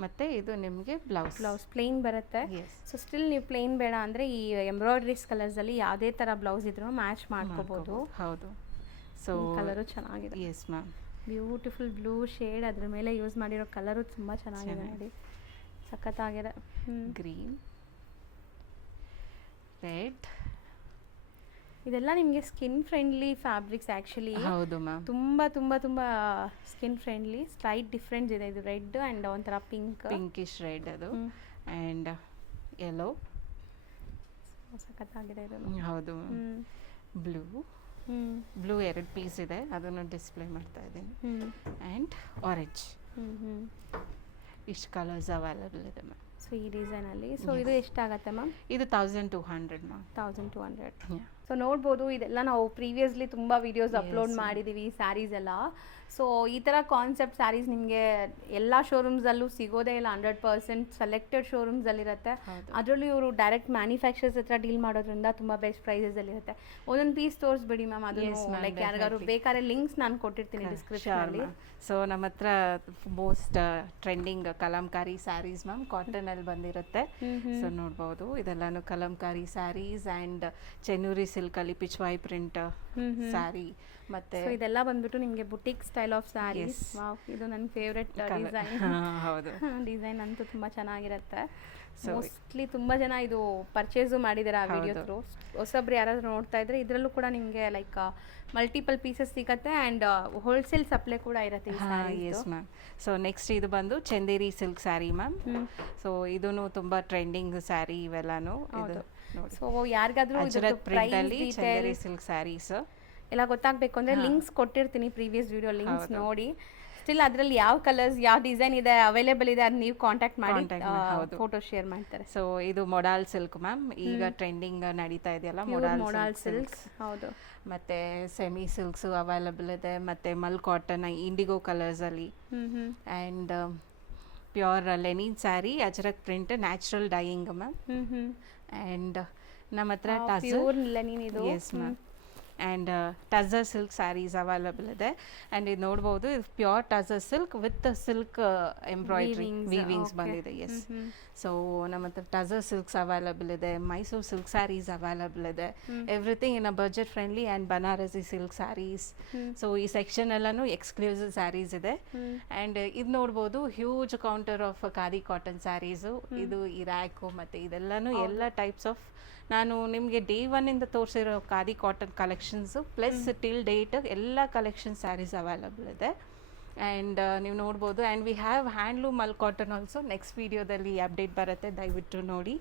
ಮತ್ತು ಇದು ನಿಮಗೆ ಬ್ಲೌಸ್ ಪ್ಲೇನ್ ಬರುತ್ತೆ. ಸೊ ಸ್ಟಿಲ್ ನೀವು ಪ್ಲೇನ್ ಬೇಡ ಅಂದರೆ ಈ ಎಂಬ್ರಾಯ್ಡ್ರೀಸ್ ಕಲರ್ಸಲ್ಲಿ ಯಾವುದೇ ಥರ ಬ್ಲೌಸ್ ಇದ್ರೂ ಮ್ಯಾಚ್ ಮಾಡ್ಕೋಬೋದು. ಹೌದು. ಸೊ ಕಲರು ಚೆನ್ನಾಗಿದೆ. Yes ma'am. Beautiful blue shade, ಅದ್ರ ಮೇಲೆ ಯೂಸ್ ಮಾಡಿರೋ ಕಲರು ತುಂಬ ಚೆನ್ನಾಗಿದೆ ನೋಡಿ, ಸಖತ್ತಾಗಿದೆ. ಗ್ರೀನ್, ರೆಡ್, ಇದೆಲ್ಲ ನಿಮಗೆ ಸ್ಕಿನ್ ಫ್ರೆಂಡ್ಲಿ ಫ್ಯಾಬ್ರಿಕ್ಸ್ ಆ್ಯಕ್ಚುಲಿ. ಹೌದು ಮ್ಯಾಮ್. ತುಂಬ ತುಂಬ ತುಂಬ ಸ್ಕಿನ್ ಫ್ರೆಂಡ್ಲಿ. ಸ್ಲೈಟ್ ಡಿಫ್ರೆನ್ಸ್ ಇದೆ, ಇದು ರೆಡ್ ಆ್ಯಂಡ್ ಒಂಥರ ಪಿಂಕಿಶ್ ರೆಡ್ ಅದು, ಆ್ಯಂಡ್ ಯೆಲ್ಲೋ, ಸಖತ್ತಾಗಿದೆ ಇದು. ಹೌದು. ಬ್ಲೂ 2 ಪೀಸ್ ಇದೆ, ಅದನ್ನು ಡಿಸ್ಪ್ಲೇ ಮಾಡ್ತಾ ಇದ್ದೀನಿ. ಆ್ಯಂಡ್ ಆರೆಂಜ್, ಇಷ್ಟು ಕಲರ್ಸ್ ಅವೈಲಬಲ್ ಇದೆ ಮ್ಯಾಮ್. ಸೊ ಈ ಡಿಸೈನಲ್ಲಿ. ಸೊ ಇದು ಎಷ್ಟಾಗತ್ತೆ ಮ್ಯಾಮ್? ಇದು 1200 ಮ್ಯಾಮ್. 1200. ಸೊ ನೋಡ್ಬೋದು, ಇದೆಲ್ಲ ನಾವು ಪ್ರೀವಿಯಸ್ಲಿ ತುಂಬ ವೀಡಿಯೋಸ್ ಅಪ್ಲೋಡ್ ಮಾಡಿದ್ದೀವಿ ಸ್ಯಾರೀಸ್ ಎಲ್ಲ. ಸೊ ಈ ಥರ ಕಾನ್ಸೆಪ್ಟ್ ಸ್ಯಾರೀಸ್ ನಿಮಗೆ ಎಲ್ಲ ಶೋರೂಮ್ಸಲ್ಲೂ ಸಿಗೋದೇ ಇಲ್ಲ. 100% ಸೆಲೆಕ್ಟೆಡ್ ಶೋರೂಮ್ಸಲ್ಲಿರುತ್ತೆ. ಅದರಲ್ಲೂ ಇವರು ಡೈರೆಕ್ಟ್ ಮ್ಯಾನುಫ್ಯಾಕ್ಚರ್ಸ್ ಹತ್ರ ಡೀಲ್ ಮಾಡೋದ್ರಿಂದ ತುಂಬ ಬೆಸ್ಟ್ ಪ್ರೈಸಸಲ್ಲಿರುತ್ತೆ. ಒಂದೊಂದು ಪೀಸ್ ತೋರಿಸ್ಬಿಡಿ ಮ್ಯಾಮ್, ಅದು ಲೈಕ್ ಯಾರಿಗಾರು ಬೇಕಾದ್ರೆ ಲಿಂಕ್ಸ್ ನಾನು ಕೊಟ್ಟಿರ್ತೀನಿ ಡಿಸ್ಕ್ರಿಪ್ಷನಲ್ಲಿ. ಸೊ ನಮ್ಮ ಹತ್ರ most trending Kalamkari saris ma'am, ಕಾಟನಲ್ಲಿ ಬಂದಿರುತ್ತೆ. ಸೊ ನೋಡ್ಬೋದು, ಇದೆಲ್ಲಾನು ಕಲಂಕಾರಿ ಸ್ಯಾರೀಸ್ ಆ್ಯಂಡ್ ಚೆನ್ನೂರಿ ಸಿಲ್ಕಲ್ಲಿ ಪಿಚ್ವಾಯಿ ಪ್ರಿಂಟ್ ಸ್ಯಾರಿ. ಮತ್ತೆ ಇದೆಲ್ಲ ಬಂದ್ಬಿಟ್ಟು ನಿಮಗೆ boutique style of saris. Wow, ಇದು ನನ್ನ ಫೇವ್ರೆಟ್ ಡಿಸೈನ್. ಹೌದು, ಡಿಸೈನ್ ಅಂತೂ ತುಂಬ ಚೆನ್ನಾಗಿರುತ್ತೆ. ಮೋಸ್ಟ್ಲಿ ತುಂಬ ಜನ ಇದು ಪರ್ಚೇಸು ಮಾಡಿದ್ದಾರೆ ಆ ವಿಡಿಯೋ ಥ್ರೂ. ಹೊಸಬ್ರು ಯಾರಾದರೂ ನೋಡ್ತಾ ಇದ್ರೆ ಇದರಲ್ಲೂ ಕೂಡ ನಿಮಗೆ ಲೈಕ್ ಮಲ್ಟಿಪಲ್ ಪೀಸಸ್ ಸಿಗುತ್ತೆ ಆ್ಯಂಡ್ ಹೋಲ್ಸೇಲ್ ಸಪ್ಲೈ ಕೂಡ ಇರುತ್ತೆ. Yes ma'am. ಸೊ ನೆಕ್ಸ್ಟ್ ಇದು ಬಂದು Chanderi silk sari ma'am. So ಇದೂ ತುಂಬ ಟ್ರೆಂಡಿಂಗ್ ಸ್ಯಾರಿ ಇವೆಲ್ಲಾನು. ಸೊ ಯಾರಿಗಾದ್ರೂ ಚಂದೇರಿ ಸಿಲ್ಕ್ ಸ್ಯಾರೀಸ್ ಎಲ್ಲ ಗೊತ್ತಾಗಬೇಕು ಅಂದರೆ ಲಿಂಕ್ಸ್ ಕೊಟ್ಟಿರ್ತೀನಿ, ಪ್ರೀವಿಯಸ್ ವಿಡಿಯೋ ಲಿಂಕ್ಸ್ ನೋಡಿ. ಸ್ಟಿಲ್ ಅದರಲ್ಲಿ ಯಾವ ಕಲರ್ಸ್ ಯಾವ ಡಿಸೈನ್ ಇದೆ ಅವೈಲೇಬಲ್ ಇದೆ ಅದು ನೀವು ಕಾಂಟ್ಯಾಕ್ಟ್ ಮಾಡಿ ಫೋಟೋ ಶೇರ್ ಮಾಡ್ತಾರೆ. ಸೊ ಇದು ಮೊಡಾಲ್ ಸಿಲ್ಕ್ ಮ್ಯಾಮ್, ಈಗ ಟ್ರೆಂಡಿಂಗ್ ನಡೀತಾ ಇದೆಯಲ್ಲ ಮೊಡಾಲ್ ಸಿಲ್ಕ್. ಹೌದು. ಮತ್ತೆ ಸೆಮಿ ಸಿಲ್ಕ್ಸು ಅವೈಲಬಲ್ ಇದೆ, ಮತ್ತೆ ಮಲ್ ಕಾಟನ್ ಇಂಡಿಗೋ ಕಲರ್ಸಲ್ಲಿ, and pure linen sari Ajrakh print natural dyeing ma'am. And ನಮ್ಮ ಹತ್ರ ಪ್ಯೂರ್ ಲೆನಿನ್ ಇದು. Yes ma'am. And tussar silk saris available ಇದೆ. ಆ್ಯಂಡ್ ಇದು ನೋಡ್ಬೋದು, ಇದು pure tussar silk with silk embroidery weavings ಬಂದಿದೆ. ಎಸ್. ಸೊ ನಮ್ಮ ಹತ್ರ ಟಸರ್ ಸಿಲ್ಕ್ಸ್ ಅವೈಲಬಲ್ ಇದೆ, ಮೈಸೂರು ಸಿಲ್ಕ್ ಸ್ಯಾರೀಸ್ ಅವೈಲಬಲ್ ಇದೆ. Everything in a budget friendly and Banarasi silk saris. So ಈ ಸೆಕ್ಷನ್ ಎಲ್ಲನೂ ಎಕ್ಸ್ಕ್ಲೂಸಿವ್ ಸ್ಯಾರೀಸ್ ಇದೆ. ಆ್ಯಂಡ್ ಇದು ನೋಡ್ಬೋದು, huge counter of khadi cotton saris. ಇದು ಈ ರ್ಯಾಕು ಮತ್ತು ಇದೆಲ್ಲನೂ ಎಲ್ಲ ಟೈಪ್ಸ್ ಆಫ್ ನಾನು ನಿಮಗೆ ಡೇ 1 ತೋರಿಸಿರೋ khadi cotton collections plus till date ಎಲ್ಲ ಕಲೆಕ್ಷನ್ ಸ್ಯಾರೀಸ್ ಅವೈಲಬಲ್ ಇದೆ. ಆ್ಯಂಡ್ ನೀವು ನೋಡ್ಬೋದು. And we have handloom mul cotton also. Next ವಿಡಿಯೋದಲ್ಲಿ ಅಪ್ಡೇಟ್ ಬರುತ್ತೆ, ದಯವಿಟ್ಟು ನೋಡಿ.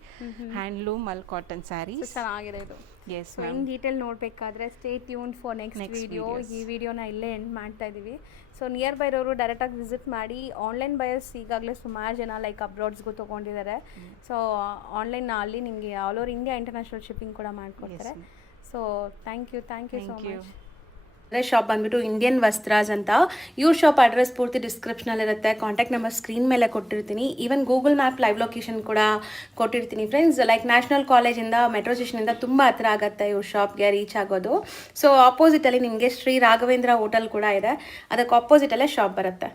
ಹ್ಯಾಂಡ್ಲೂಮ್ ಮಲ್ ಕಾಟನ್ ಸ್ಯಾರೀಸ್ ಚೆನ್ನಾಗಿದೆ ಇದು. ಎಸ್ ಇನ್ ಡೀಟೇಲ್ ನೋಡಬೇಕಾದ್ರೆ stay tune for next video. ಈ ವಿಡಿಯೋನ ಇಲ್ಲೇ ಎಂಡ್ ಮಾಡ್ತಾ ಇದ್ದೀವಿ. ಸೊ ನಿಯರ್ ಬೈ ಇರೋರು ಡೈರೆಕ್ಟಾಗಿ ವಿಸಿಟ್ ಮಾಡಿ. ಆನ್ಲೈನ್ ಬಯರ್ಸ್ ಈಗಾಗಲೇ ಸುಮಾರು ಜನ ಲೈಕ್ ಅಬ್ರಾಡ್ಸ್ಗೂ ತೊಗೊಂಡಿದ್ದಾರೆ. ಸೊ ಆನ್ಲೈನ್ ಅಲ್ಲಿ ನಿಮಗೆ all over India international shipping ಕೂಡ ಮಾಡಿಕೊಡ್ತಾರೆ. So thank you so much. Shop ಬಂದ್ಬಿಟ್ಟು ಇಂಡಿಯನ್ ವಸ್ತ್ರಾಸ್ ಅಂತ. ಇವ್ರ ಶಾಪ್ ಅಡ್ರೆಸ್ ಪೂರ್ತಿ ಡಿಸ್ಕ್ರಿಪ್ಷನಲ್ಲಿ ಇರುತ್ತೆ. ಕಾಂಟ್ಯಾಕ್ಟ್ ನಂಬರ್ ಸ್ಕ್ರೀನ್ ಮೇಲೆ ಕೊಟ್ಟಿರ್ತೀನಿ. Even Google map live location ಕೂಡ ಕೊಟ್ಟಿರ್ತೀನಿ ಫ್ರೆಂಡ್ಸ್. ಲೈಕ್ ನ್ಯಾಷನಲ್ ಕಾಲೇಜಿಂದ ಮೆಟ್ರೋ ಸ್ಟೇಷನಿಂದ ತುಂಬ ಹತ್ರ ಆಗುತ್ತೆ ಇವ್ರ ಶಾಪ್ಗೆ ರೀಚ್ ಆಗೋದು. ಸೊ ಆಪೋಸಿಟಲ್ಲಿ ನಿಮಗೆ ಶ್ರೀ ರಾಘವೇಂದ್ರ ಹೋಟೆಲ್ ಕೂಡ ಇದೆ, ಅದಕ್ಕೆ ಆಪೋಸಿಟಲ್ಲೇ ಶಾಪ್ ಬರುತ್ತೆ.